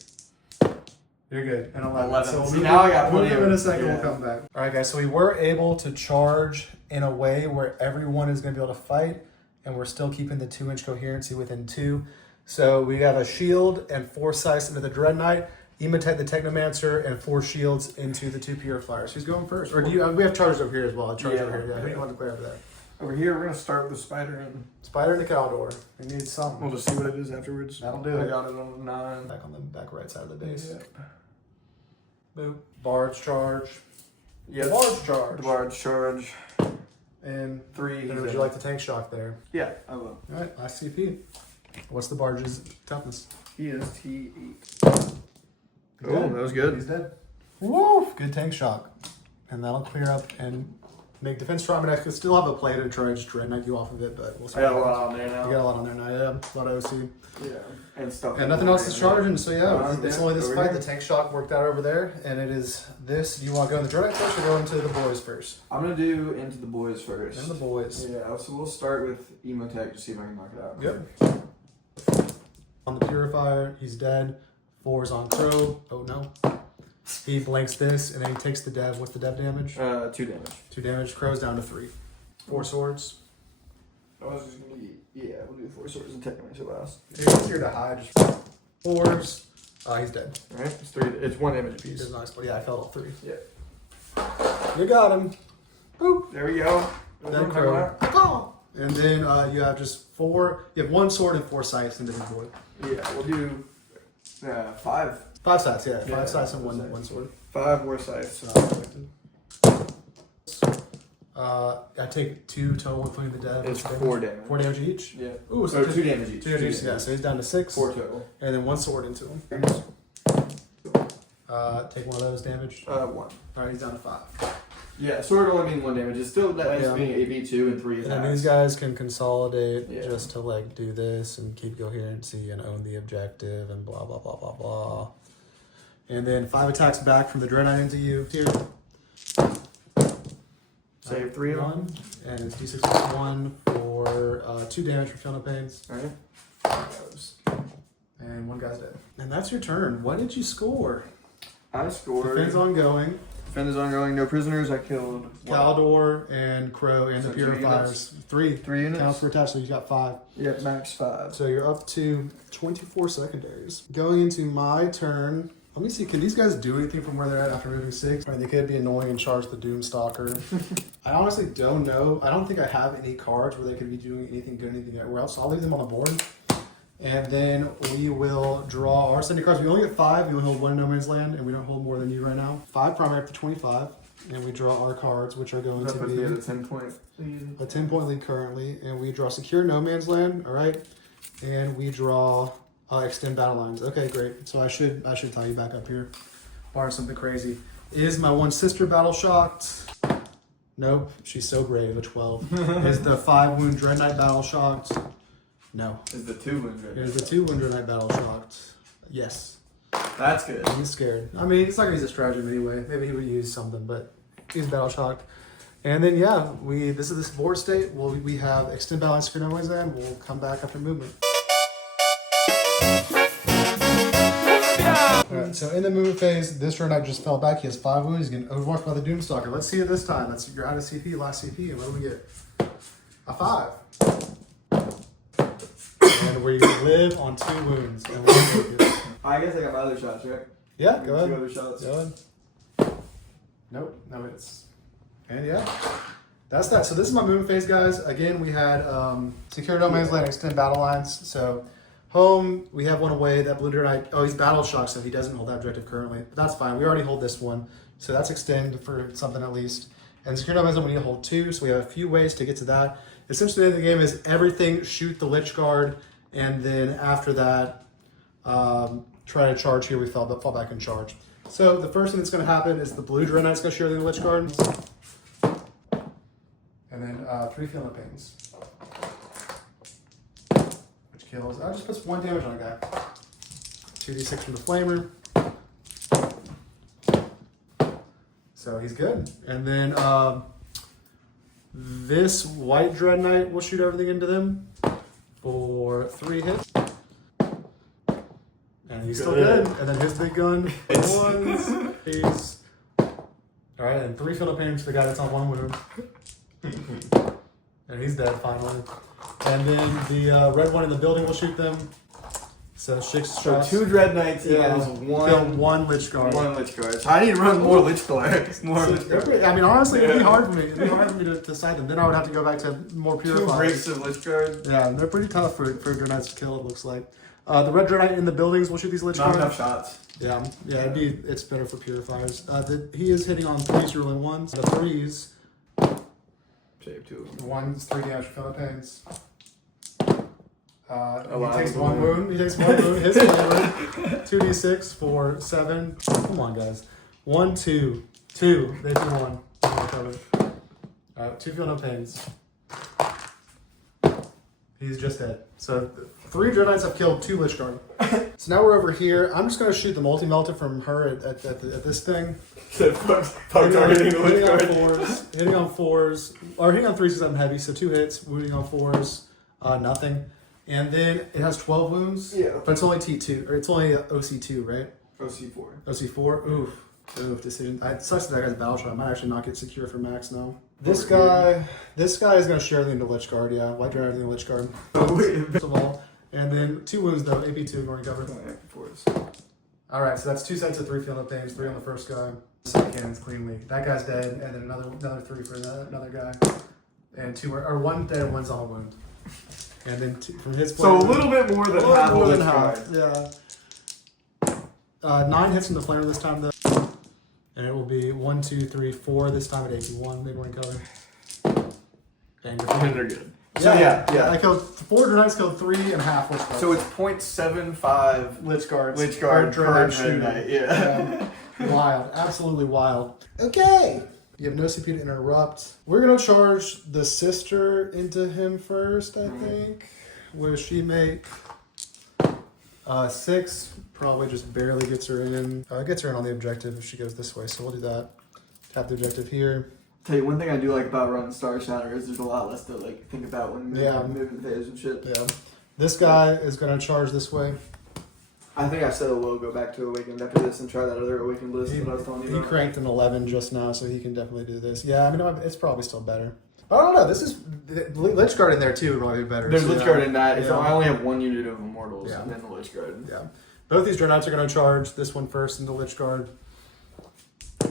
You're good. And 11. So See, we'll now I got we'll plenty move of- in a second. yeah. We'll come back. All right, guys. So we were able to charge in a way where everyone is going to be able to fight, and we're still keeping the 2-inch coherency within 2. So we have a shield and 4 scythes into the Dread Knight, Imotekh the Technomancer, and 4 shields into the 2 Purifiers. Who's going first? Or do you? We have charges over here as well. Charges over here. Yeah. Who do you want to declare over there? Over here, we're gonna start with Spider and Spider and the Kaldor. We need something. we'll just see what it is afterwards. That'll do I it. got it on a 9. Back on the back right side of the base. Yep. Boop. Barge charge. Yep. Barge charge. The barge charge. And 3. would you like the tank shock there? Yeah, I will. All right, last CP. What's the barge's toughness? He is T8. Good. Oh, that was good. He's dead. Woo! Good tank shock. And that'll clear up and make defense strong. I could still have a play to try and just dread knight you off of it, but we'll see. I got a lot on there You now. got a lot on there now, yeah. A lot of OC. Yeah, and stuff. And nothing else is charging, so yeah, it's yeah, only this over fight. here. The tank shock worked out over there, and it is this. You want to go in the dread knight first or go into the boys first? I'm gonna do into the boys first. And the boys. Yeah, so we'll start with Imotekh to see if I can knock it out. Yep. On the Purifier, he's dead. 4's on Crow. Oh no. He blanks this, and then he takes the dev. What's the dev damage? 2 damage. 2 damage. Crow's down to 3. 4 swords. I was just gonna we'll do 4 swords and Technomancer last. It's easier to hide. Just 4s. He's dead. Alright, it's 3. It's 1 damage He's apiece. nice, but yeah, I felt all 3. Yeah. You got him. Boop. There we go. Then Crow. And then you have just 4. You have 1 sword and 4 scythes into his boy. Yeah, we'll do 5. 5 scythes, yeah. 5 Yeah, scythes and 5 one scythes. sword. 5 more scythes. I take 2 total, including the dev. It's 4 damage. 4 damage each. Yeah. Ooh, So so 2 damage each. 2 damage each. Yeah, so he's down to 6. 4 total. And then 1 sword into him. Take 1 of those damage. 1. Alright, he's down to 5. Yeah, sword only mean 1 damage. It's still that Yeah. being AB2 and 3 And then attacks. these guys can consolidate Yeah. just to like do this and keep coherency and own the objective and blah blah blah blah blah. And then 5 attacks back from the Dread Knight into you here. Save 3 of them. 1, and it's D6 plus 1 for 2 damage for Killing Pains. Alright. And 1 guy's dead. And that's your turn. What did you score? I scored. Defense ongoing. Defend is ongoing. No prisoners. I killed Kaldor and Crow and So the 2 Purifiers. Three. 3 units. Counts per attack, so you got 5. Yep, max 5. So you're up to 24 secondaries. Going into my turn. Let me see, can these guys do anything from where they're at after moving 6? Right, they could be annoying and charge the Doomstalker. I honestly don't know. I don't think I have any cards where they could be doing anything good, anything else. So I'll leave them on the board. And then we will draw our 70 cards. We only get 5. We only hold 1 in No Man's Land, and we don't hold more than you right now. 5 primary up to 25. And we draw our cards, which are going to be a 10-point lead. A 10-point lead currently. And we draw Secure No Man's Land, all right? And we draw Extend Battle Lines. Okay, great. So I should tie you back up here. Barring something crazy. Is my one sister battle shocked? Nope. She's so brave, a 12. Is the 5 wound Dread Knight battle shocked? No. Is the 2 wound Dread Knight? Is the 2 wound Dread Knight battle shocked? Yes. That's good. He's scared. I mean, he's not gonna use a stratagem anyway. Maybe he would use something, but he's battle shocked. And then yeah, this is this board state. We have Extend Battle Lines, Secure No Man's Land. We'll come back after movement. Alright, so in the movement phase, this Dread Knight just fell back. He has 5 wounds. He's getting overwatched by the Doomstalker. Let's see it this time. You're out of CP, last CP, and what do we get? A 5. And we live on 2 wounds. And we'll take it. I guess I got my other shots, right? Yeah, go ahead. 2 other shots. Go ahead. Nope, no hits. And yeah, that's that. So this is my movement phase, guys. Again, we had Secure No Man's Land, Extend Battle Lines. So home, we have one away. That Blue Dread Knight, oh, he's battle shocked, so he doesn't hold that objective currently. But that's fine. We already hold this one. So that's extend for something at least. And Secure No Man's Land, we need to hold 2. So we have a few ways to get to that. Essentially, the end of the game is everything, shoot the Lich Guard. And then after that, try to charge here. We fall back and charge. So the first thing that's going to happen is the Blue Dread Knight's going to share the Lich Guard. And then 3 Feeling Pains. Which kills, just puts 1 damage on a guy. 2d6 from the Flamer. So he's good. And then this White Dread Knight will shoot everything into them for 3 hits. And he's still good. And then his big gun. Ones. He's. Alright, and 3 Feeling Pains for the guy that's on 1 wound. And he's dead finally. And then the red one in the building will shoot them. So 6 shots. 2 Dread Knights equals kill 1 Lich Guard. 1 Lich Guard. So I need to run more Lich Guards. I mean, honestly, it'd be hard for me. It'd be hard for me to decide them. Then I would have to go back to more Purifiers. 2 breaks of Lich Guard. Yeah, and they're pretty tough for Dread Knights to kill, it looks like. The red Dread Knight in the buildings will shoot these Lich Guards. Not enough shots. Yeah, it's better for Purifiers. He is hitting on 3s, rolling 1s. The 3s. Save 2 of them. 1's 3 damage for Philippines. He takes 1 wound. He takes 1 wound. His flavor. 2d6 for 7. Come on, guys. 1, 2, 2. They do 1. Alright, 2 feel no pains. He's just dead. So 3 Dread Knights have killed 2 Lich Guard. So now we're over here. I'm just going to shoot the multi-melter from her at this thing. Hitting on 4s, hitting on 4s, or hitting on 3s because I'm heavy, so 2 hits, wounding on 4s, nothing. And then it has 12 wounds, but it's only T2, or it's only OC2, right? OC4. OC4, oof, decision. It sucks that guy's battle shot. I might actually not get secure for max now. This guy is going to share everything to Lich Guard, yeah. White Dread everything to Lich Guard. First of all. And then 2 wounds though, AP2, ignoring cover. Alright, so that's 2 sets of 3 feeling of pains, 3 on the first guy. Second cannons cleanly. That guy's dead, and then another 3 for another guy. And 2 or 1 dead and 1's on a wound. And then from his point. So a little bit more than half of Lich Guard. Yeah. 9 hits from the flamer this time though. And it will be 1, 2, 3, 4 this time at AP1, ignoring cover. And they're good. So yeah. I killed 4 Dread Knights, killed 3.5 Lich Guards. So it's 0.75 Lich Guards. Lich Guard per Dread Knight. Yeah. Wild, absolutely wild. Okay. You have no CP to interrupt. We're gonna charge the sister into him first, I think. Where she make 6, probably just barely gets her in. Gets her in on the objective if she goes this way, so we'll do that. Tap the objective here. Tell you one thing I do like about running Star Shatter is there's a lot less to think about when moving phase and shit. Yeah. This guy is gonna charge this way. I think I said I will go back to Awakened after this and try that other Awakened list that I was telling you He about. cranked an 11 just now, so he can definitely do this. Yeah, I mean, it's probably still better. I don't know. This is Lich Guard in there too would probably be better. There's so Lich Guard in that. Yeah. I only have 1 unit of Immortals Yeah. and then the Lich Guard. Yeah. Both these Dread Knights are going to charge. This one first and the Lich Guard.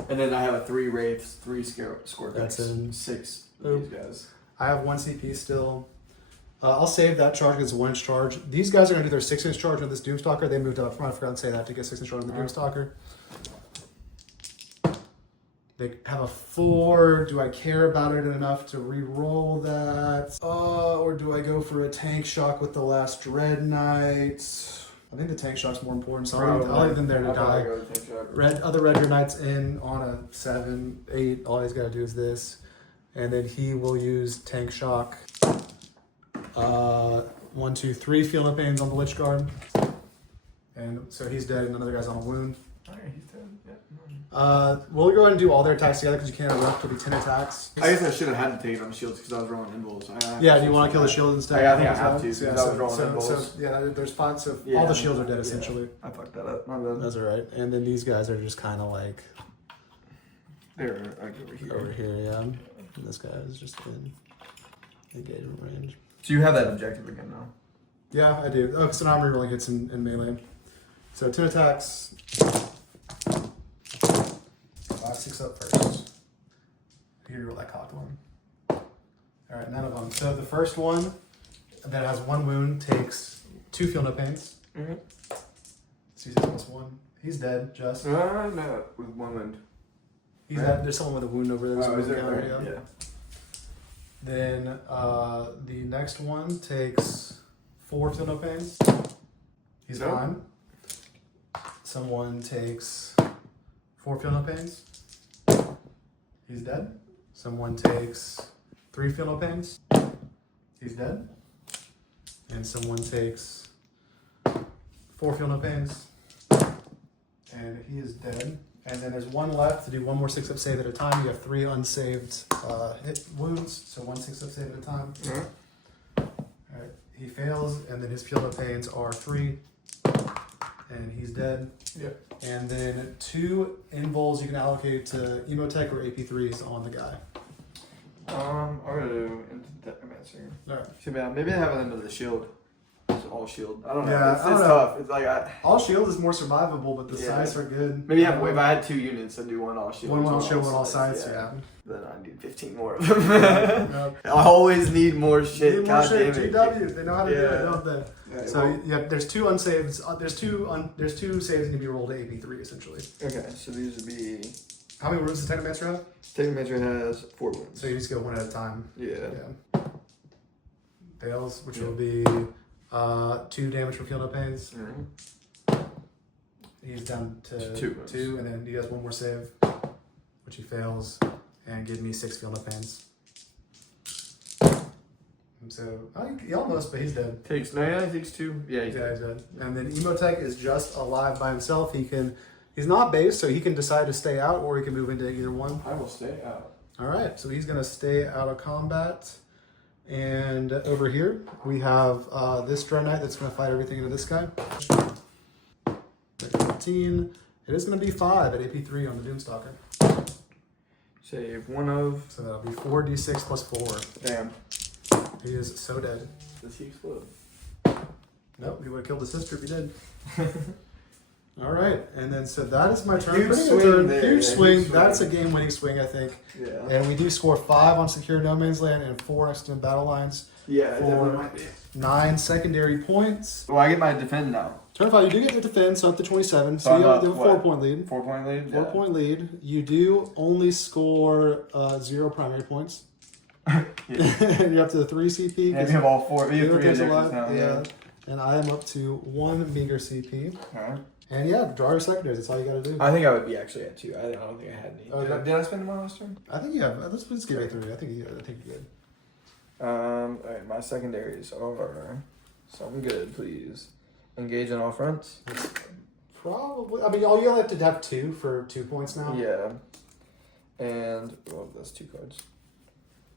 And then I have a 3 Wraiths, 3 Scorpions, That's in. 6 Oop. of these guys. I have 1 CP still. I'll save that charge because it's a 1-inch charge. These guys are going to do their 6-inch charge on this Doomstalker. They moved up front. I forgot to say that to get 6-inch charge on the Doomstalker. They have a 4. Do I care about it enough to re-roll that? Or do I go for a tank shock with the last Dread Knight? I think the tank shock's more important, so I'll leave them there to die. Other Red Dread Knight's in on a 7, 8. All he's got to do is this. And then he will use tank shock. 1, 2, 3 Feel No Pains on the Lich Guard. And so he's dead and another guy's on a wound. Alright, he's dead. Yeah. We'll go ahead and do all their attacks together because you can't erupt. It'll be 10 attacks. I guess I should have had to take it on shields because I was rolling involves. Yeah, do you want to kill the shield instead? I think I have to, Yeah, because I was rolling so involves. yeah, there's 5. So Yeah. all the shields are dead essentially. I fucked that up. My bad. That's alright. And then these guys are just kind of like They're like over here. over here, yeah. And this guy is just in engagement range. So you have that objective again now. Yeah, I do. Oh, so now I'm rerolling hits in melee. So 10 attacks. 5, 6 up first. Here, roll that cocked one. Alright, none of them. So the first one that has 1 wound takes 2 Feel No Pains. Mm-hmm. So he's +1. He's dead, just. No, with 1 wound. He's dead. There's someone with a wound over there. Oh, is there? Counter, Yeah. Then the next one takes 4 Feel No Pains. He's Nope. fine. Someone takes 4 Feel No Pains. He's dead. Someone takes 3 Feel No Pains. He's dead. And someone takes 4 Feel No Pains. And he is dead. And then there's 1 left to do 1 more 6-up save at a time. You have 3 unsaved hit wounds, so 1 6-up save at a time. Alright, he fails, and then his Feel No Pains are 3. And he's dead. Yep. And then 2 invols you can allocate to Imotekh or AP3s on the guy. I'm gonna do into Necromancer. Alright. See, man, maybe I have it under the shield. It's all shield. I don't know. Yeah, It's I don't know. tough. It's like All shield is more survivable, but the Yeah. sights are good. maybe if I had 2 units, I'd do 1 all shield. 1 all two shield, 1 all sights, sights, yeah. Then I need 15 more of them. No. I always need more shit. Need more God shit, damn it. GW, they know how to do it, Yeah. don't they? Yeah, So well, yeah, there's 2 unsaves. There's two saves that can be rolled to AP3 essentially. okay, so these would be. How many wounds does Technomancer have? Technomancer has 4 wounds. So you just go 1 at a time. Yeah. Yeah. Fails, which will be 2 damage for Feel No Pains. Mhm. He's down to Two wounds. 2, and then he has 1 more save, which he fails, and give me 6 Feel No Pains. And so he almost, but he's dead. He takes 2. Yeah, he's Yeah, he's dead. And then Imotekh is just alive by himself. He's not based, so he can decide to stay out, or he can move into either one. I will stay out. All right, so he's going to stay out of combat. And over here, we have this Dread Knight that's going to fight everything into this guy. 15. It is going to be 5 at AP3 on the Doomstalker. Save 1 of. So that'll be 4d6 plus 4. Damn. He is so dead. Does he explode? Nope, he would have killed his sister if he did. All right, and then so that is my turn. Huge Pretty swing good turn. there, Huge yeah, swing. huge swing. That's a game-winning swing, I think. Yeah. And we do score 5 on Secure No Man's Land and 4 next to Battle Lines. Yeah, it For- definitely might be. 9 secondary points. Well, I get my defend now. Turn 5, you do get your defend, so up to 27. So So I'm you up, have a what? 4-point lead. 4-point lead? 4-point lead. You do only score 0 primary points. Yeah. You're up to 3 CP. Yeah, we have all 4. We have 3 Imotekh's objectives now. yeah. And I am up to 1 meager CP. Alright. And yeah, draw your secondaries. That's all you got to do. I think I would be actually at 2. I don't think I had any. Okay. Did I spend my last turn? I think you have. Let's give it 3. I think you're good. Alright, my secondaries are something good, please. Engage on all fronts. Probably. I mean, all you have to have 2 for 2 points now. Yeah. And, well, that's 2 cards.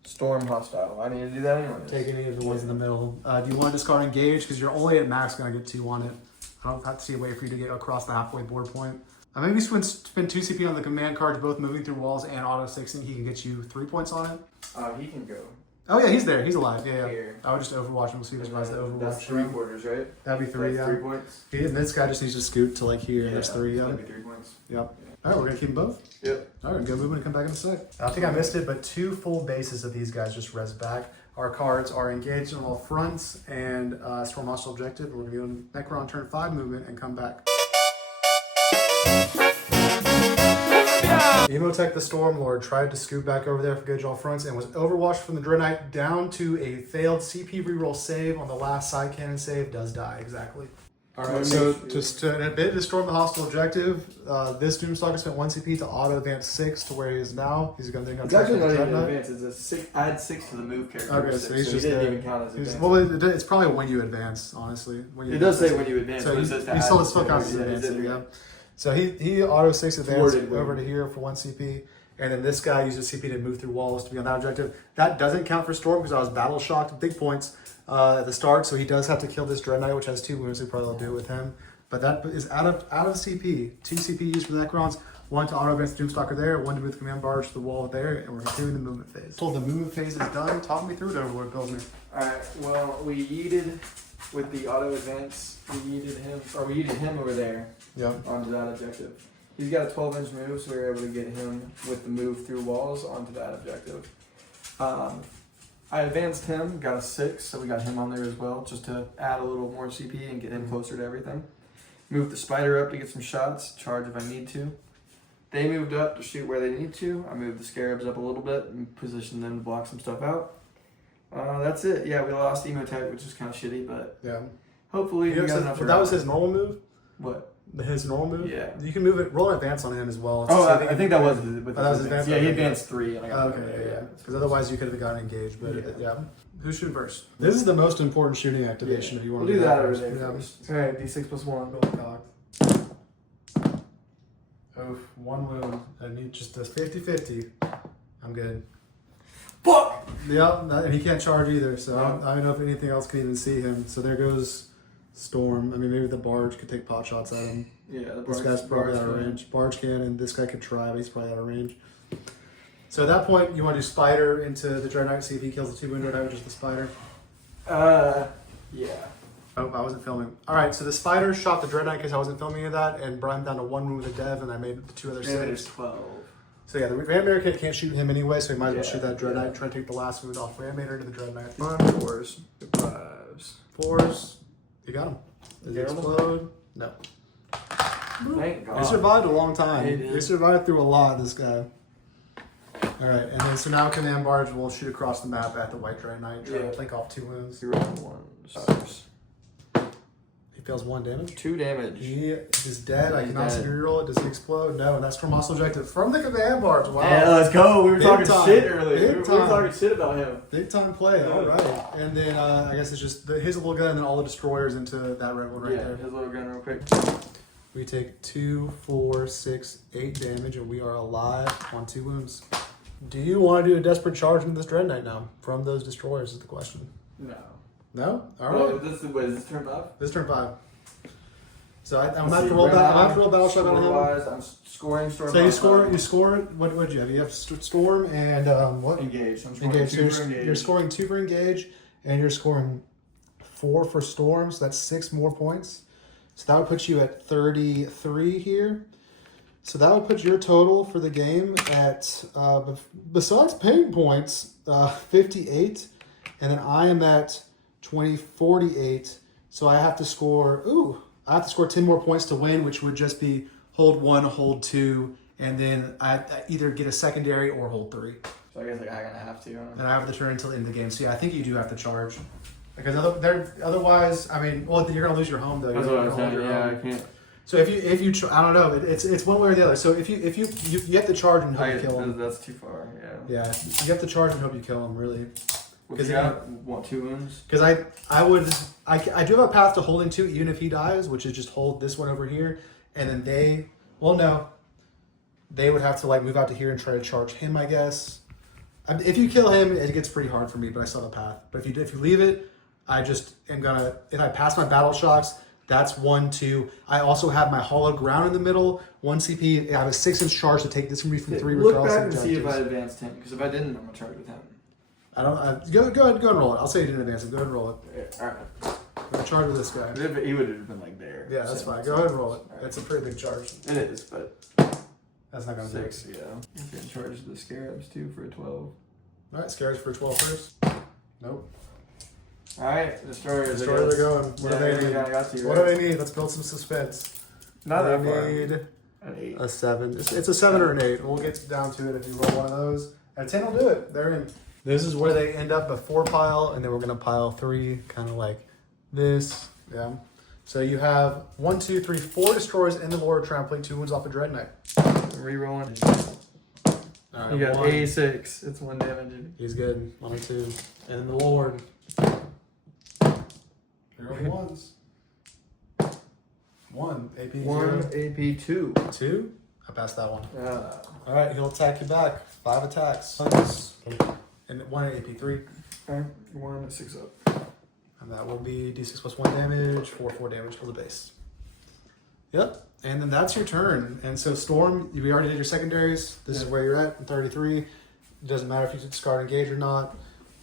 Storm hostile. I need to do that anyways. Take any of the ones in the middle. Do you want to discard engage? Because you're only at max going to get 2 on it. I don't have to see a way for you to get across the halfway board point. Maybe spend 2 CP on the command cards, both moving through walls and auto 6ing. He can get you 3 points on it. He can go. Oh yeah, he's there. He's alive. Yeah, yeah. Here. I would just overwatch him. See if he survives the overwatch. That's 3/4, right? That'd be 3. That's Yeah. 3 points. And this guy just needs to scoot to like here. And there's 3. Yeah. That'd be 3 points. Yep. All right, we're gonna keep them both. Yep. All right, go movement and come back in a sec. I think I missed it, but 2 full bases of these guys just res back. Our cards are engaged on all fronts and storm hostile objective. We're gonna go on Necron turn 5 movement and come back. Imotekh the Stormlord tried to scoot back over there for engage all fronts and was overwatched from the Dread Knight down to a failed CP reroll save on the last side cannon save. Does die, exactly. Alright, So to a bit to storm the hostile objective, this Doomstalker spent 1 CP to auto advance 6 to where he is now. He's going to It's actually not even advance. It's a 6. Add 6 to the move character. Okay, so he's just he didn't there. even count as advance. Well, it's probably when you advance, honestly. When you It does say when you advance. So but he it says to still add counts as to it. advancing, yeah. So he auto 6 advance Thwarted over to here for 1 CP. And then this guy uses CP to move through walls to be on that objective. That doesn't count for Storm because I was battle shocked, big points at the start. So he does have to kill this Dread Knight, which has 2 wounds. So probably will do it with him. But that is out of CP. 2 CP used for the Necrons. 1 to auto advance the Doomstalker there. 1 to move the command barge to the wall there. And we're continuing the movement phase. So the movement phase is done. Talk me through it, Overlord Pilsner. Alright, well, we yeeted with the auto advance. We yeeted him over there. Yep. Onto that objective. He's got a 12-inch move, so we were able to get him with the move through walls onto that objective. I advanced him, got a 6, so we got him on there as well, just to add a little more CP and get him closer to everything. Moved the spider up to get some shots, charge if I need to. They moved up to shoot where they need to. I moved the scarabs up a little bit and positioned them to block some stuff out. That's it. Yeah, we lost Imotekh, which is kind of shitty, but Yeah. hopefully we got enough. That was his normal move? What? His normal move? Yeah. You can move it, roll an advance on him as well. Oh, So I think that was with that was his advance? Yeah, he Okay. advanced 3. And I got Yeah. Because otherwise you could have gotten engaged. But Yeah. yeah. Who's shooting first? This is the most important shooting activation if you want We'll to do that over first. there Yeah. first. Alright, D6 plus 1. Really cocked. Oof, 1 wound. I need just a 50-50. I'm good. Fuck! Yep, and he can't charge either, so No. I don't know if anything else can even see him. So there goes Storm. I mean, maybe the Barge could take pot shots at him. Yeah, the This guy's probably out of range. Barge can, and this guy could try, but he's probably out of range. So at that point, you want to do Spider into the Dread Knight, see if he kills the 2 wound Dread Knight with just the Spider. Yeah. Oh, I wasn't filming. All right, so the Spider shot the Dread Knight because I wasn't filming any of that, and brought him down to 1 wound with a Dev, and I made the 2 other saves. 12. So yeah, the Reanimator can't shoot him anyway, so he might as well Yeah, shoot that Dread yeah. Knight, try to take the last wound off Reanimator to the Dread Knight. 4s, 5s. 4s. You got him. Does he Got him? explode? No. Thank God. They survived a long time. They did. They survived through a lot, this guy. Alright, and then so now Command Barge will shoot across the map at the White Dread Knight, try to flank off 2 wounds. 0 1s. He fails 1 damage. 2 damage. He is dead. I He's cannot see dead. the reroll it. Does he explode? No, and that's from hostile objective from the Command Barge. Wow. Yeah, let's go. We were Big talking time. shit earlier. Big We were time. talking shit about him. Big time play. All right. And then I guess it's just his little gun and then all the destroyers into that red one right Yeah, there. his little gun real quick. We take 2, 4, 6, 8 damage, and we are alive on 2 wounds. Do you want to do a desperate charge into this Dread Knight now from those destroyers? Is the question. No. No. All right. Oh, is this turn 5? This is turn 5. So I'm Let's gonna have see, to roll. right I'm now, gonna have to roll battle shot on him. score-wise, I'm scoring storm. So you score. You score. What would you have? You have Storm and what? Engage. I'm scoring Engage. 2 So for engage. you're scoring 2 for engage, and you're scoring 4 for Storm. So that's 6 more points. So that would put you at 33 here. So that would put your total for the game at, besides pain points, 58. And then I am at 48. So I have to score, I have to score 10 more points to win, which would just be hold 1, hold 2, and then I either get a secondary or hold 3. So I guess like, I'm gonna have to. And I have the turn until the end of the game. So yeah, I think you do have to charge. Because otherwise, I mean, well, you're going to lose your home, though. That's You're what I'm gonna hold saying. your Yeah, home. I can't. So if you I don't know, it's one way or the other. So if you have to charge and hope you kill him. That's too far. Yeah. Yeah, you have to charge and hope you kill him, really. Because you got want 2 wounds. Because I do have a path to holding 2 even if he dies, which is just hold this one over here, and then they would have to like move out to here and try to charge him, I guess. If you kill him, it gets pretty hard for me, but I still have a path. But if you leave it, I just am gonna, if I pass my battle shocks, That's 1, 2. I also have my hollow ground in the middle. 1 CP. I have a 6-inch charge to take this from me from 3 Look regardless back of and see if I objectives. advanced him, because if I didn't, I'm gonna charge with him. I don't. Go ahead and roll it. I'll say you didn't advance it. Go ahead and roll it. Yeah, all right. I'm gonna charge with this guy. He would have been like there. Yeah, that's So- fine. Go ahead and roll it. All right. It's a pretty big charge. It is, but That's not gonna do it. 6, yeah. You can charge the scarabs too for a 12. All right, scares for 12 first. Nope. All right, destroyers. Destroyers are going. What do they need? What do they need? Let's build some suspense. Not that They far. need An 8. a 7. It's a 7 or an 8. We'll get down to it if you roll one of those. A 10 will do it. They're in. This is where they end up before pile, and then we're gonna pile 3, kind of like this. Yeah. So you have 1, 2, 3, 4 destroyers in the Lord trampling, 2 wounds off a Dread Knight. Rerolling. All right, You got 1. A6. It's 1 damage. He's good. 1 or 2. And then the Lord. Here are the ones. 1 AP 1 0. AP 2. 2. I passed that one. Uh, All right, he'll attack you back. 5 attacks. And 1 AP 3. okay. 1 6 up. And that will be D6 plus 1 damage, 4 damage for the base. Yep. And then that's your turn. And so Storm, we already did your secondaries. This is where you're at in 33. It doesn't matter if you discard engage or not.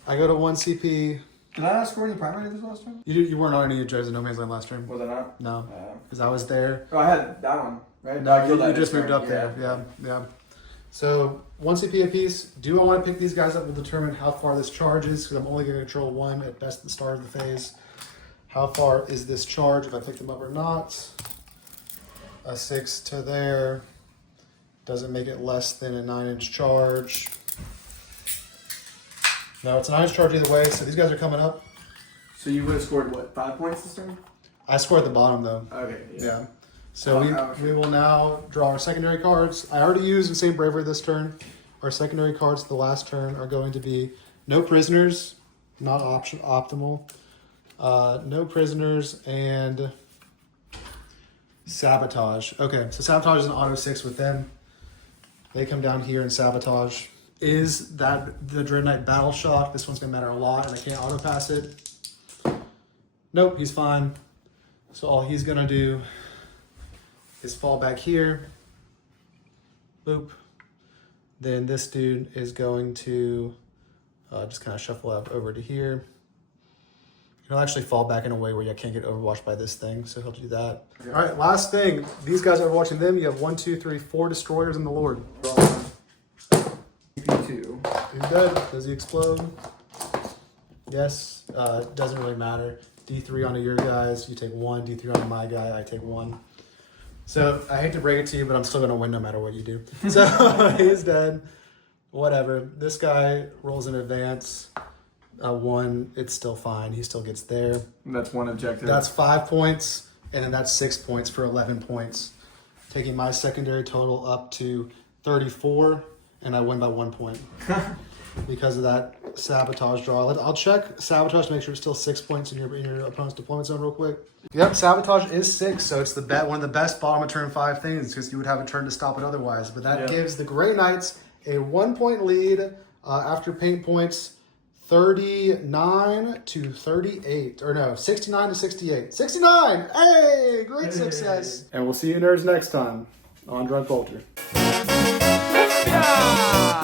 I go to 1 CP. Did I not score any primary this last turn? You weren't on any of Judges of No Man's Land last turn. Was I not? No, because I was there. Oh, I had that one, right? No, I killed you that just this moved turn. up there. Yeah. So 1 CP apiece. Do I want to pick these guys up? Will determine how far this charge is, because I'm only going to control 1 at best at the start of the phase. How far is this charge if I pick them up or not? A 6 to there doesn't make it less than a 9-inch charge. No, it's a 9-inch charge either way. So these guys are coming up. So you would have scored what, 5 points this turn? I scored at the bottom though. Okay. Yeah. So Oh, we will now draw our secondary cards. I already used the same bravery this turn. Our secondary cards the last turn are going to be no prisoners, not optimal. No prisoners and sabotage. Okay, so sabotage is an auto 6 with them. They come down here and sabotage. Is that the Dread Knight Battle Shock? This one's gonna matter a lot, and I can't auto pass it. Nope, he's fine. So all he's gonna do is fall back here. Boop. Then this dude is going to just kind of shuffle up over to here. He'll actually fall back in a way where you can't get overwatched by this thing, so he'll do that. Okay. All right, last thing. These guys are watching them. You have 1, 2, 3, 4 destroyers in the Lord. AP2. He's dead. Does he explode? Yes. Doesn't really matter. D3 onto your guys, you take 1. D3 onto my guy, I take 1. So I hate to break it to you, but I'm still gonna win no matter what you do. So he's dead. Whatever. This guy rolls in advance. 1, it's still fine. He still gets there. And that's 1 objective. That's 5 points, and then that's 6 points for 11 points. Taking my secondary total up to 34, and I win by 1 point. Because of that sabotage draw. I'll check sabotage to make sure it's still 6 points in your opponent's deployment zone real quick. Yep, sabotage is 6, so it's one of the best bottom of turn 5 things, because you would have a turn to stop it otherwise. But that gives the Grey Knights a 1 point lead after paint points, 39 to 38. Or no, 69 to 68. 69! Hey! Great success. And we'll see you nerds next time on Drunk Culture. Yeah!